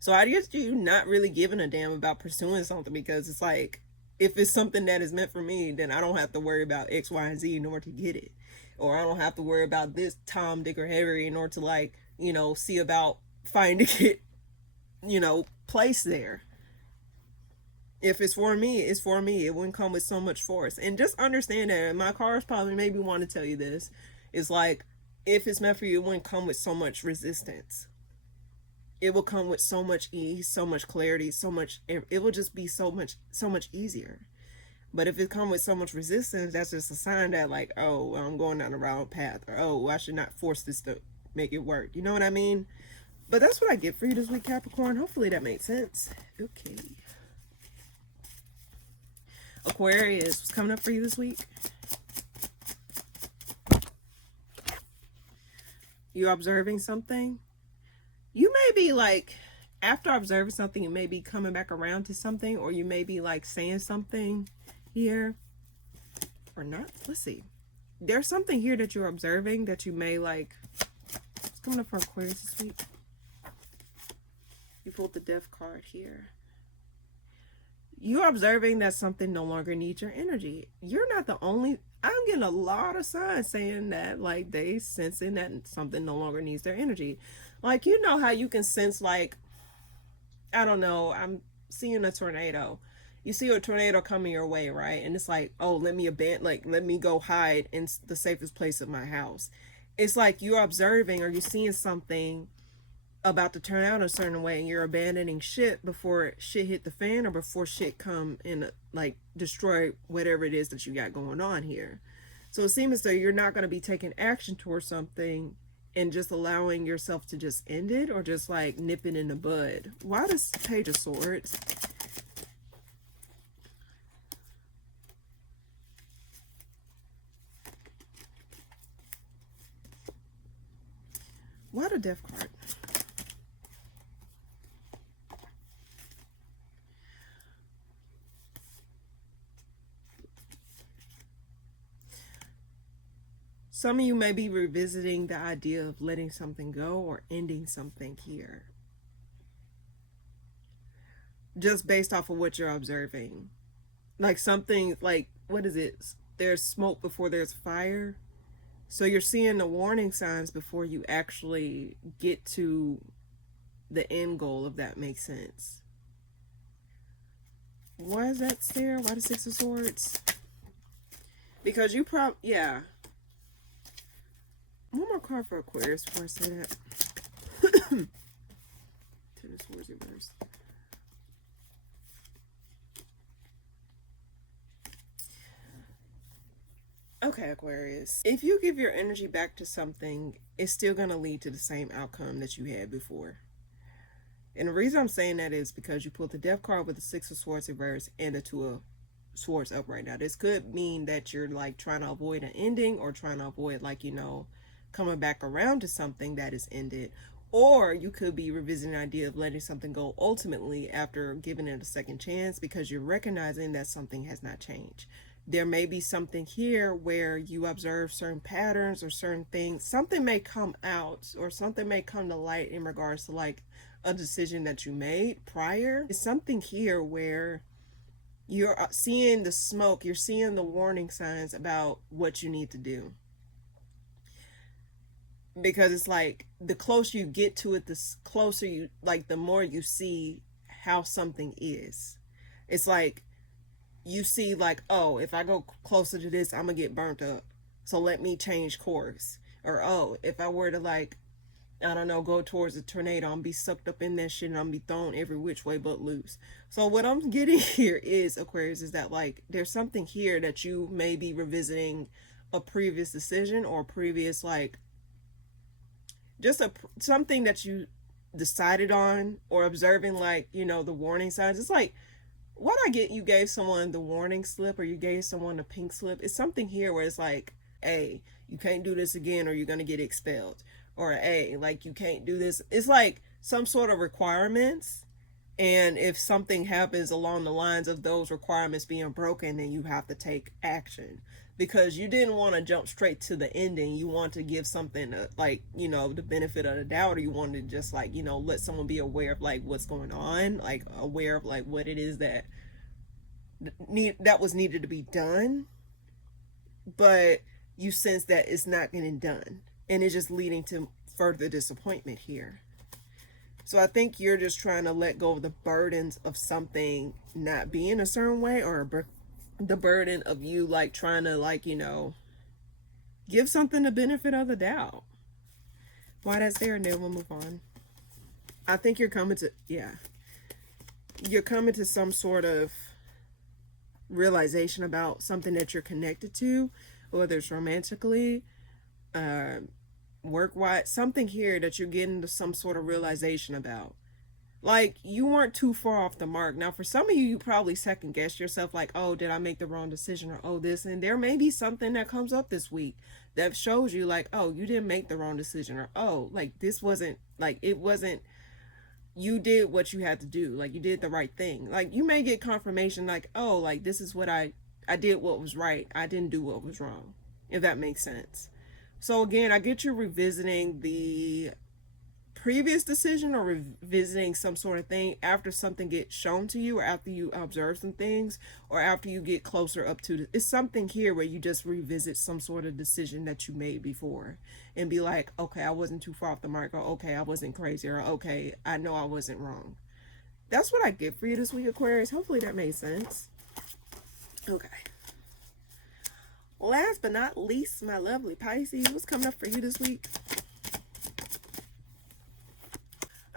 So I guess you not really giving a damn about pursuing something, because it's like, if it's something that is meant for me, then I don't have to worry about X, Y, and Z in order to get it. Or I don't have to worry about this Tom, Dick, or Harry in order to, like, you know, see about finding it, you know, place there. If it's for me, it's for me. It wouldn't come with so much force. And just understand that, and my cards probably maybe want to tell you this, is like, if it's meant for you, it wouldn't come with so much resistance. It will come with so much ease, so much clarity, so much, it will just be so much easier. But if it comes with so much resistance, that's just a sign that, like, oh, I'm going down the wrong path, or oh, I should not force this to make it work. You know what I mean? But that's what I get for you this week, Capricorn. Hopefully that made sense. Okay. Aquarius, what's coming up for you this week? You're observing something? You may be, like, after observing something, you may be coming back around to something, or you may be, like, saying something here, or not. Let's see. There's something here that you're observing that you may, like, what's coming up for Aquarius this week? You pulled the Death card here. You're observing that something no longer needs your energy. You're not the only, I'm getting a lot of signs saying that, like, they sensing that something no longer needs their energy. Like, you know how you can sense, like, I don't know, I'm seeing a tornado. You see a tornado coming your way, right? And it's like, oh, let me abandon, like, let me go hide in the safest place of my house. It's like you're observing, or you're seeing something about to turn out a certain way, and you're abandoning shit before shit hit the fan, or before shit come and, like, destroy whatever it is that you got going on here. So it seems as though you're not going to be taking action towards something and just allowing yourself to just end it, or just, like, nip it in the bud. Why does Page of Swords? Why the Death card? Some of you may be revisiting the idea of letting something go or ending something here, just based off of what you're observing. Like, something, like, what is it? There's smoke before there's fire. So you're seeing the warning signs before you actually get to the end goal, if that makes sense. Why is that there? Why the Six of Swords? Because you yeah. One more card for Aquarius before I say that. Ten of Swords reversed. Okay, Aquarius. If you give your energy back to something, it's still going to lead to the same outcome that you had before. And the reason I'm saying that is because you pulled the Death card with the Six of Swords reversed and the Two of Swords up right now. This could mean that you're, like, trying to avoid an ending, or trying to avoid, like, you know, coming back around to something that is ended. Or you could be revisiting the idea of letting something go ultimately after giving it a second chance, because you're recognizing that something has not changed. There may be something here where you observe certain patterns or certain things. Something may come out or something may come to light in regards to like a decision that you made prior. It's something here where you're seeing the smoke, you're seeing the warning signs about what you need to do. Because it's like the closer you get to it, the closer you, like the more you see how something is. It's like you see like, oh, if I go closer to this, I'm gonna get burnt up, so let me change course. Or, oh, if I were to like, I don't know, go towards a tornado, I'm be sucked up in that shit and I'm be thrown every which way but loose. So what I'm getting here is, Aquarius, is that like there's something here that you may be revisiting a previous decision or previous like just something that you decided on, or observing like, you know, the warning signs. It's like what I get, you gave someone the warning slip or you gave someone a pink slip. It's something here where it's like, hey, you can't do this again or you're going to get expelled. Or, hey, like you can't do this. It's like some sort of requirements. And if something happens along the lines of those requirements being broken, then you have to take action, because you didn't want to jump straight to the ending. You want to give something like, you know, the benefit of the doubt, or you want to just like, you know, let someone be aware of like what's going on, like aware of like what it is that was needed to be done. But you sense that it's not getting done, and it's just leading to further disappointment here. So I think you're just trying to let go of the burdens of something not being a certain way, or the burden of you like trying to like, you know, give something the benefit of the doubt. Why that's there, and then we'll move on. I think you're coming to, you're coming to some sort of realization about something that you're connected to, whether it's romantically, work-wise, something here that you're getting to some sort of realization about. Like, you weren't too far off the mark. Now, for some of you, you probably second guess yourself, like, oh, did I make the wrong decision? Or, oh, this. And there may be something that comes up this week that shows you, like, oh, you didn't make the wrong decision. Or, oh, like, this wasn't, like, it wasn't, you did what you had to do. Like, you did the right thing. Like, you may get confirmation, like, oh, like, this is what I did what was right. I didn't do what was wrong, if that makes sense. So, again, I get you revisiting the previous decision, or revisiting some sort of thing after something gets shown to you, or after you observe some things, or after you get closer up to it's something here where you just revisit some sort of decision that you made before and be like, okay, I wasn't too far off the mark, or okay, I wasn't crazy, or okay, I know I wasn't wrong. That's what I get for you this week, Aquarius. Hopefully that made sense. Okay, last but not least, my lovely Pisces, what's coming up for you this week?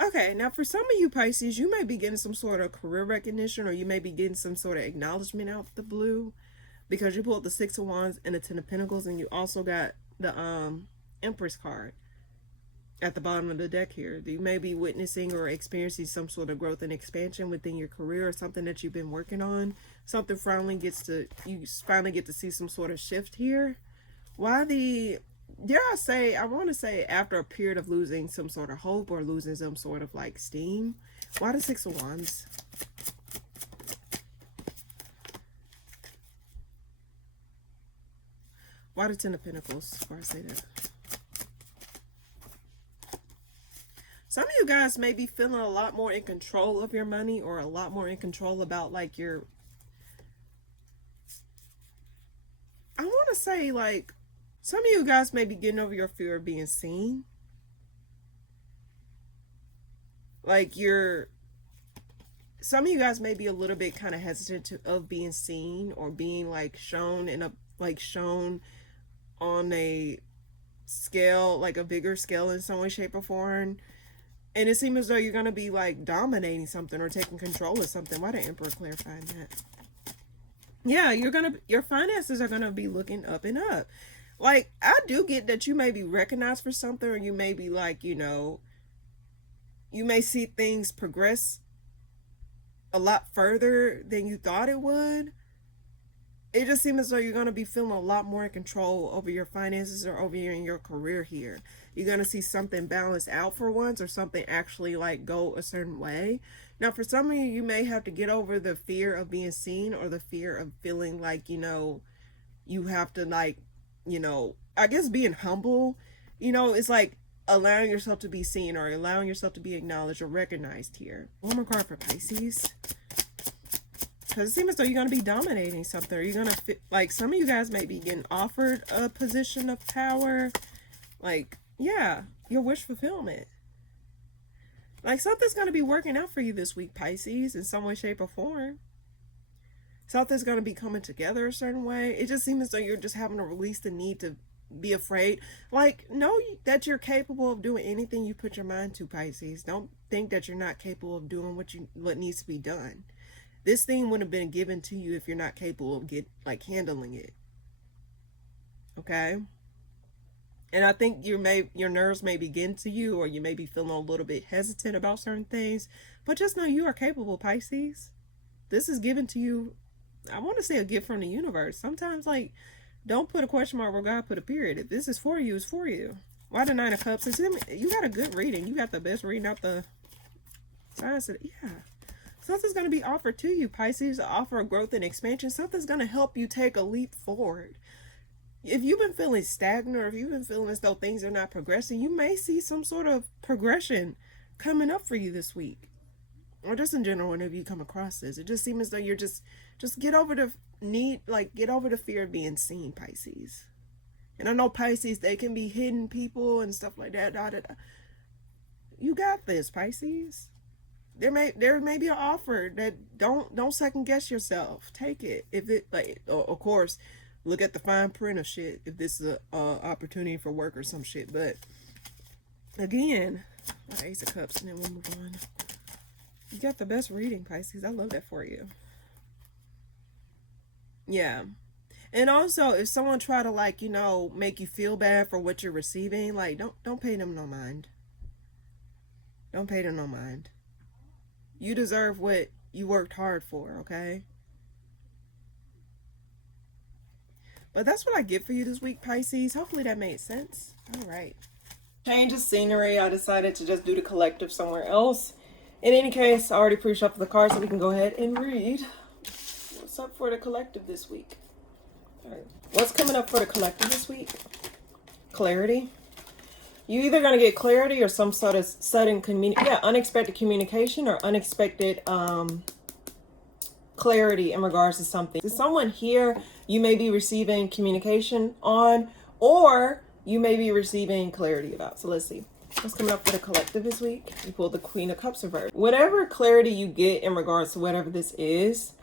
Okay, now for some of you Pisces, you may be getting some sort of career recognition, or you may be getting some sort of acknowledgement out the blue, because you pulled the Six of Wands and the Ten of Pentacles, and you also got the Empress card at the bottom of the deck here. You may be witnessing or experiencing some sort of growth and expansion within your career, or something that you've been working on. Something finally you finally get to see some sort of shift here. Why the, dare I say, I want to say after a period of losing some sort of hope or losing some sort of like steam. Why the Six of Wands? Why the Ten of Pentacles before I say that? Some of you guys may be feeling a lot more in control of your money, or a lot more in control about like your, I want to say like, some of you guys may be getting over your fear of being seen. Like some of you guys may be a little bit kind of hesitant of being seen, or being like shown shown on a scale, like a bigger scale in some way, shape, or form. And it seems as though you're going to be like dominating something or taking control of something. Why the Emperor clarifying that? Yeah, your finances are going to be looking up and up. Like, I do get that you may be recognized for something, or you may be like, you know, you may see things progress a lot further than you thought it would. it just seems as though you're going to be feeling a lot more in control over your finances or over your career here. You're going to see something balance out for once, or something actually like go a certain way. Now, for some of you, you may have to get over the fear of being seen, or the fear of feeling like, you have to, like, I guess being humble, it's like allowing yourself to be seen, or allowing yourself to be acknowledged or recognized here. One more card for Pisces. Because it seems as though you're going to be dominating something. Or you're going to, like, some of you guys may be getting offered a position of power. Like, yeah, your wish fulfillment. Like, something's going to be working out for you this week, Pisces, in some way, shape, or form. Something's going to be coming together a certain way. It just seems as though you're just having to release the need to be afraid. Like, know that you're capable of doing anything you put your mind to, Pisces. Don't think that you're not capable of doing what needs to be done. This thing wouldn't have been given to you if you're not capable of handling it. Okay? And I think your nerves may be getting to you, or you may be feeling a little bit hesitant about certain things. But just know you are capable, Pisces. This is given to you, I want to say, a gift from the universe. Sometimes, like, don't put a question mark where God put a period. If this is for you, it's for you. Why the Nine of Cups? You got a good reading. You got the best reading out the signs. Yeah. Something's going to be offered to you, Pisces, an offer of growth and expansion. Something's going to help you take a leap forward. If you've been feeling stagnant, or if you've been feeling as though things are not progressing, you may see some sort of progression coming up for you this week. Or just in general, whenever you come across this. It just seems as though you're just get over the get over the fear of being seen, Pisces. And I know Pisces, they can be hidden people and stuff like that. You got this, Pisces. There may be an offer that don't second guess yourself. Take it. If it, like, of course, look at the fine print of shit if this is a opportunity for work or some shit. But again, Ace of Cups, and then we'll move on. You got the best reading, Pisces. I love that for you. Yeah. And also, if someone try to, like, make you feel bad for what you're receiving, like, don't pay them no mind. Don't pay them no mind. You deserve what you worked hard for, okay? But that's what I get for you this week, Pisces. Hopefully that made sense. All right. Change of scenery. I decided to just do the collective somewhere else. In any case, I already pre-shuffled the cards, so we can go ahead and read what's up for the collective this week. All right. What's coming up for the collective this week? Clarity. You're either going to get clarity or some sort of sudden unexpected communication, or unexpected clarity in regards to something. To someone here, you may be receiving communication on, or you may be receiving clarity about. So let's see. What's coming up for the collective this week? You pulled the Queen of Cups reversed. Whatever clarity you get in regards to whatever this is,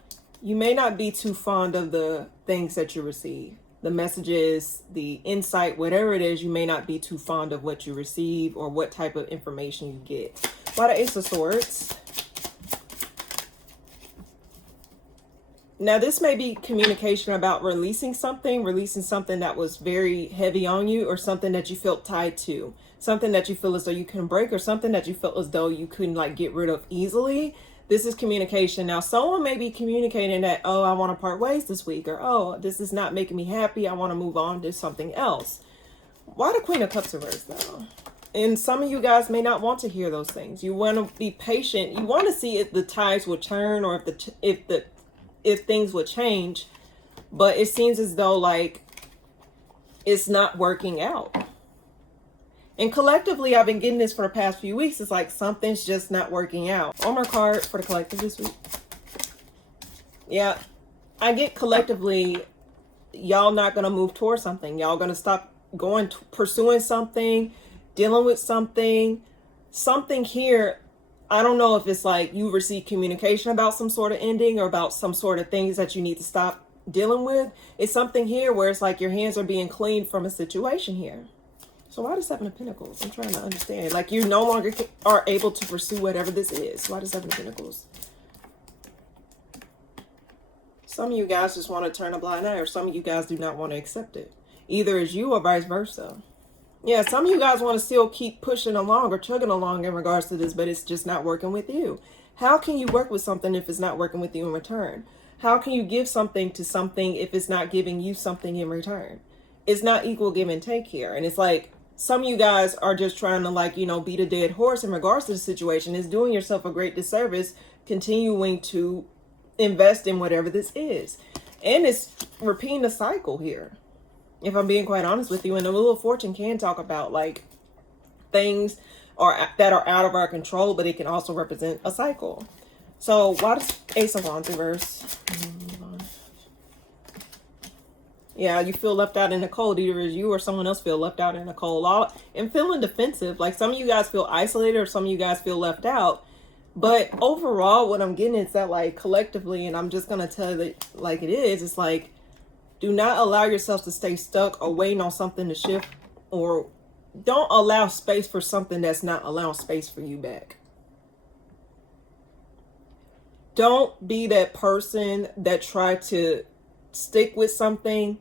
you may not be too fond of the things that you receive. The messages, the insight, whatever it is, you may not be too fond of what you receive or what type of information you get. By the Ace of Swords. Now, this may be communication about releasing something that was very heavy on you, or something that you felt tied to, something that you feel as though you couldn't break, or something that you felt as though you couldn't, like, get rid of easily. This is communication. Now, someone may be communicating that, oh, I want to part ways this week, or, oh, this is not making me happy, I want to move on to something else. Why the Queen of Cups reversed, though? And some of you guys may not want to hear those things. You want to be patient. You want to see if the tides will turn, or if things will change. But it seems as though, like, it's not working out. And collectively, I've been getting this for the past few weeks. It's like something's just not working out. One more card for the collective this week. Yeah, I get collectively, y'all not going to move towards something. Y'all going to stop pursuing something, dealing with something. Something here, I don't know if it's like you receive communication about some sort of ending, or about some sort of things that you need to stop dealing with. It's something here where it's like your hands are being cleaned from a situation here. So why the Seven of Pentacles? I'm trying to understand. Like, you no longer are able to pursue whatever this is. Why the Seven of Pentacles? Some of you guys just want to turn a blind eye, or some of you guys do not want to accept it. Either it's you or vice versa. Yeah, some of you guys want to still keep pushing along or chugging along in regards to this, but it's just not working with you. How can you work with something if it's not working with you in return? How can you give something to something if it's not giving you something in return? It's not equal give and take here. And it's like, some of you guys are just trying to, like, you know, beat a dead horse in regards to the situation. Is doing yourself a great disservice continuing to invest in whatever this is. And it's repeating the cycle here, if I'm being quite honest with you. And the Wheel of Fortune can talk about like things that are out of our control, but it can also represent a cycle. So why does Ace of Wands reverse? Yeah, you feel left out in the cold. Either as you or someone else feel left out in the cold. And feeling defensive. Like some of you guys feel isolated, or some of you guys feel left out. But overall, what I'm getting is that, like, collectively, and I'm just going to tell you that like it is, it's like, do not allow yourself to stay stuck or waiting on something to shift, or don't allow space for something that's not allowing space for you back. Don't be that person that tried to stick with something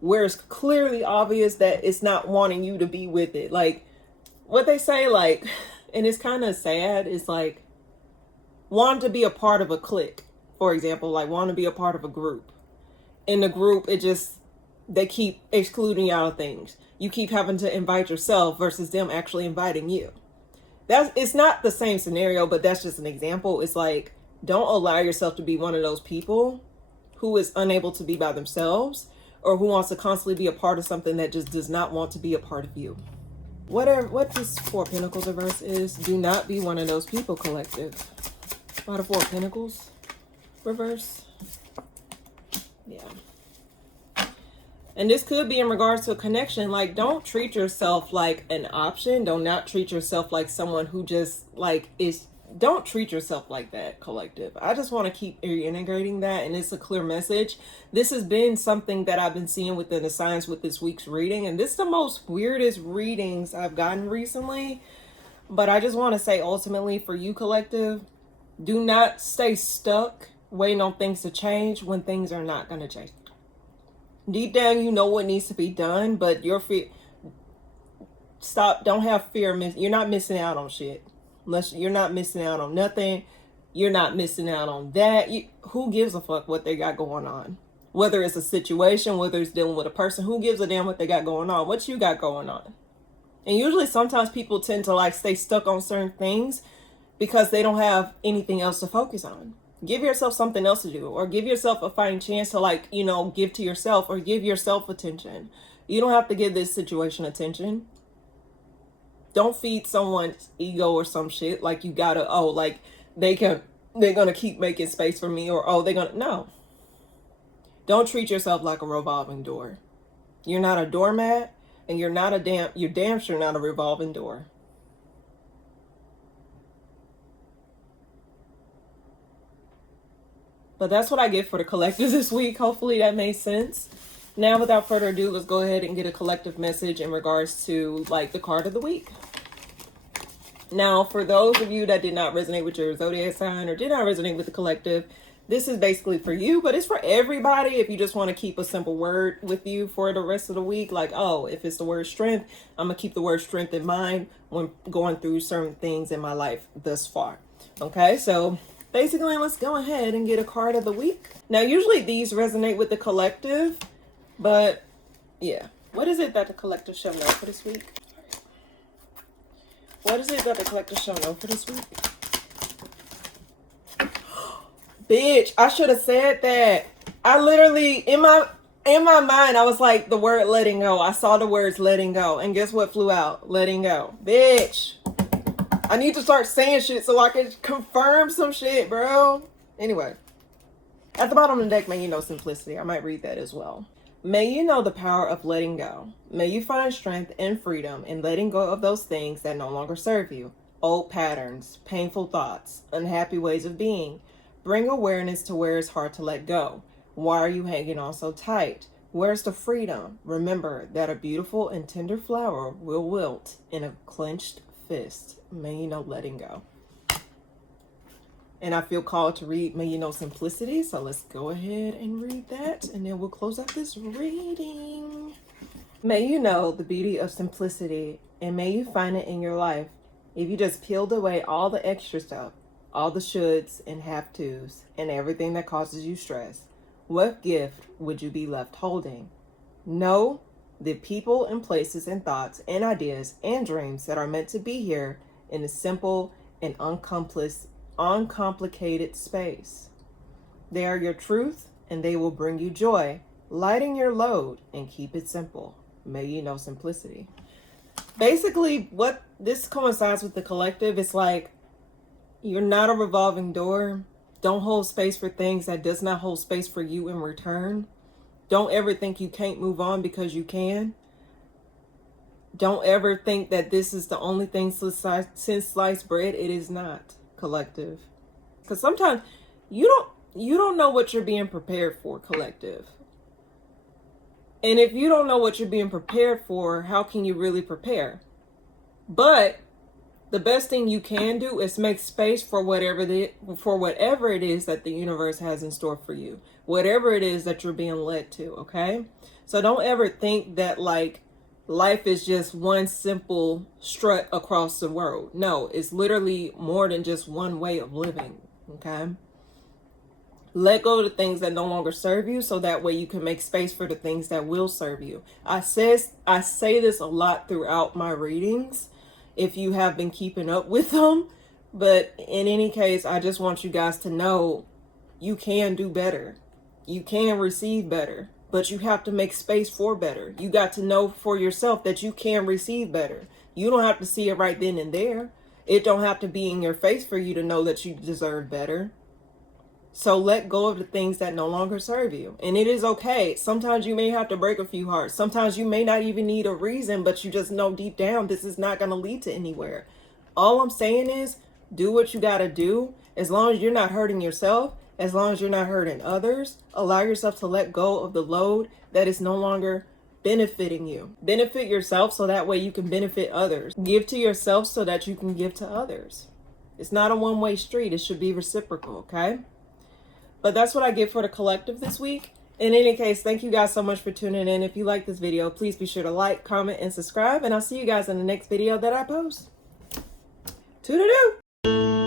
where it's clearly obvious that it's not wanting you to be with it. Like what they say, like, and it's kind of sad, it's like, want to be a part of a clique, for example, like want to be a part of a group. In the group, they keep excluding you out of things. You keep having to invite yourself versus them actually inviting you. It's not the same scenario, but that's just an example. It's like, don't allow yourself to be one of those people who is unable to be by themselves, or who wants to constantly be a part of something that just does not want to be a part of you. What this Four of Pentacles reverse is, do not be one of those people, collective. Why the Four of Pentacles reverse? Yeah. And this could be in regards to a connection. Like, don't treat yourself like an option. Do not treat yourself like someone who just like is. Don't treat yourself like that, collective. I just want to keep reintegrating that, and it's a clear message. This has been something that I've been seeing within the signs with this week's reading, and this is the most weirdest readings I've gotten recently. But I just want to say, ultimately, for you, collective, do not stay stuck waiting on things to change when things are not going to change. Deep down, you know what needs to be done, but your fear. Stop. Don't have fear. You're not missing out on shit. Unless you're not missing out on nothing. You're not missing out on that. Who gives a fuck what they got going on? Whether it's a situation, whether it's dealing with a person, who gives a damn what they got going on? What you got going on? And usually sometimes people tend to like stay stuck on certain things because they don't have anything else to focus on. Give yourself something else to do, or give yourself a fighting chance to, like, you know, give to yourself, or give yourself attention. You don't have to give this situation attention. Don't feed someone's ego or some shit like you gotta, oh, like they're gonna keep making space for me, or oh, no. Don't treat yourself like a revolving door. You're not a doormat, and you're damn sure not a revolving door. But that's what I get for the collective this week. Hopefully that made sense. Now, without further ado, let's go ahead and get a collective message in regards to, like, the card of the week. Now, for those of you that did not resonate with your zodiac sign, or did not resonate with the collective, this is basically for you, but it's for everybody. If you just want to keep a simple word with you for the rest of the week, like, oh, if it's the word strength, I'm going to keep the word strength in mind when going through certain things in my life thus far. Okay, so basically, let's go ahead and get a card of the week. Now, usually these resonate with the collective, but yeah. What is it that the collective shall know for this week? What is it that the collective shall know for this week? Bitch, I should have said that. I literally, in my mind, I was like, the word letting go. I saw the words letting go. And guess what flew out? Letting go. Bitch. I need to start saying shit so I can confirm some shit, bro. Anyway. At the bottom of the deck, may you know simplicity. I might read that as well. May you know the power of letting go. May you find strength and freedom in letting go of those things that no longer serve you. Old patterns, painful thoughts, unhappy ways of being. Bring awareness to where it's hard to let go. Why are you hanging on so tight? Where's the freedom? Remember that a beautiful and tender flower will wilt in a clenched fist. May you know letting go. And I feel called to read May You Know Simplicity. So let's go ahead and read that. And then we'll close out this reading. May you know the beauty of simplicity. And may you find it in your life. If you just peeled away all the extra stuff. all the shoulds and have tos and everything that causes you stress, what gift would you be left holding? Know the people and places and thoughts and ideas and dreams that are meant to be here in a simple and uncomplicated space. They are your truth and they will bring you joy. Lighten your load and keep it simple. May you know simplicity. Basically, what this coincides with the collective, it's like you're not a revolving door. Don't hold space for things that does not hold space for you in return. Don't ever think you can't move on because you can. Don't ever think that this is the only thing since sliced bread. It is not, collective. Because sometimes you don't know what you're being prepared for, collective. And if you don't know what you're being prepared for, how can you really prepare? But the best thing you can do is make space for whatever it is that the universe has in store for you. Whatever it is that you're being led to, okay? So don't ever think that like life is just one simple strut across the road. No, it's literally more than just one way of living, okay? Let go of the things that no longer serve you so that way you can make space for the things that will serve you. I say this a lot throughout my readings if you have been keeping up with them. But in any case, I just want you guys to know you can do better. You can receive better, but you have to make space for better. You got to know for yourself that you can receive better. You don't have to see it right then and there. It don't have to be in your face for you to know that you deserve better. So let go of the things that no longer serve you. And it is okay. Sometimes you may have to break a few hearts. Sometimes you may not even need a reason, but you just know deep down this is not going to lead to anywhere. All I'm saying is do what you got to do. As long as you're not hurting yourself, as long as you're not hurting others, allow yourself to let go of the load that is no longer benefiting you. Benefit yourself so that way you can benefit others. Give to yourself so that you can give to others. It's not a one-way street. It should be reciprocal, okay? But that's what I get for the collective this week. In any case, thank you guys so much for tuning in. If you like this video, please be sure to like, comment, and subscribe. And I'll see you guys in the next video that I post. Toodaloo!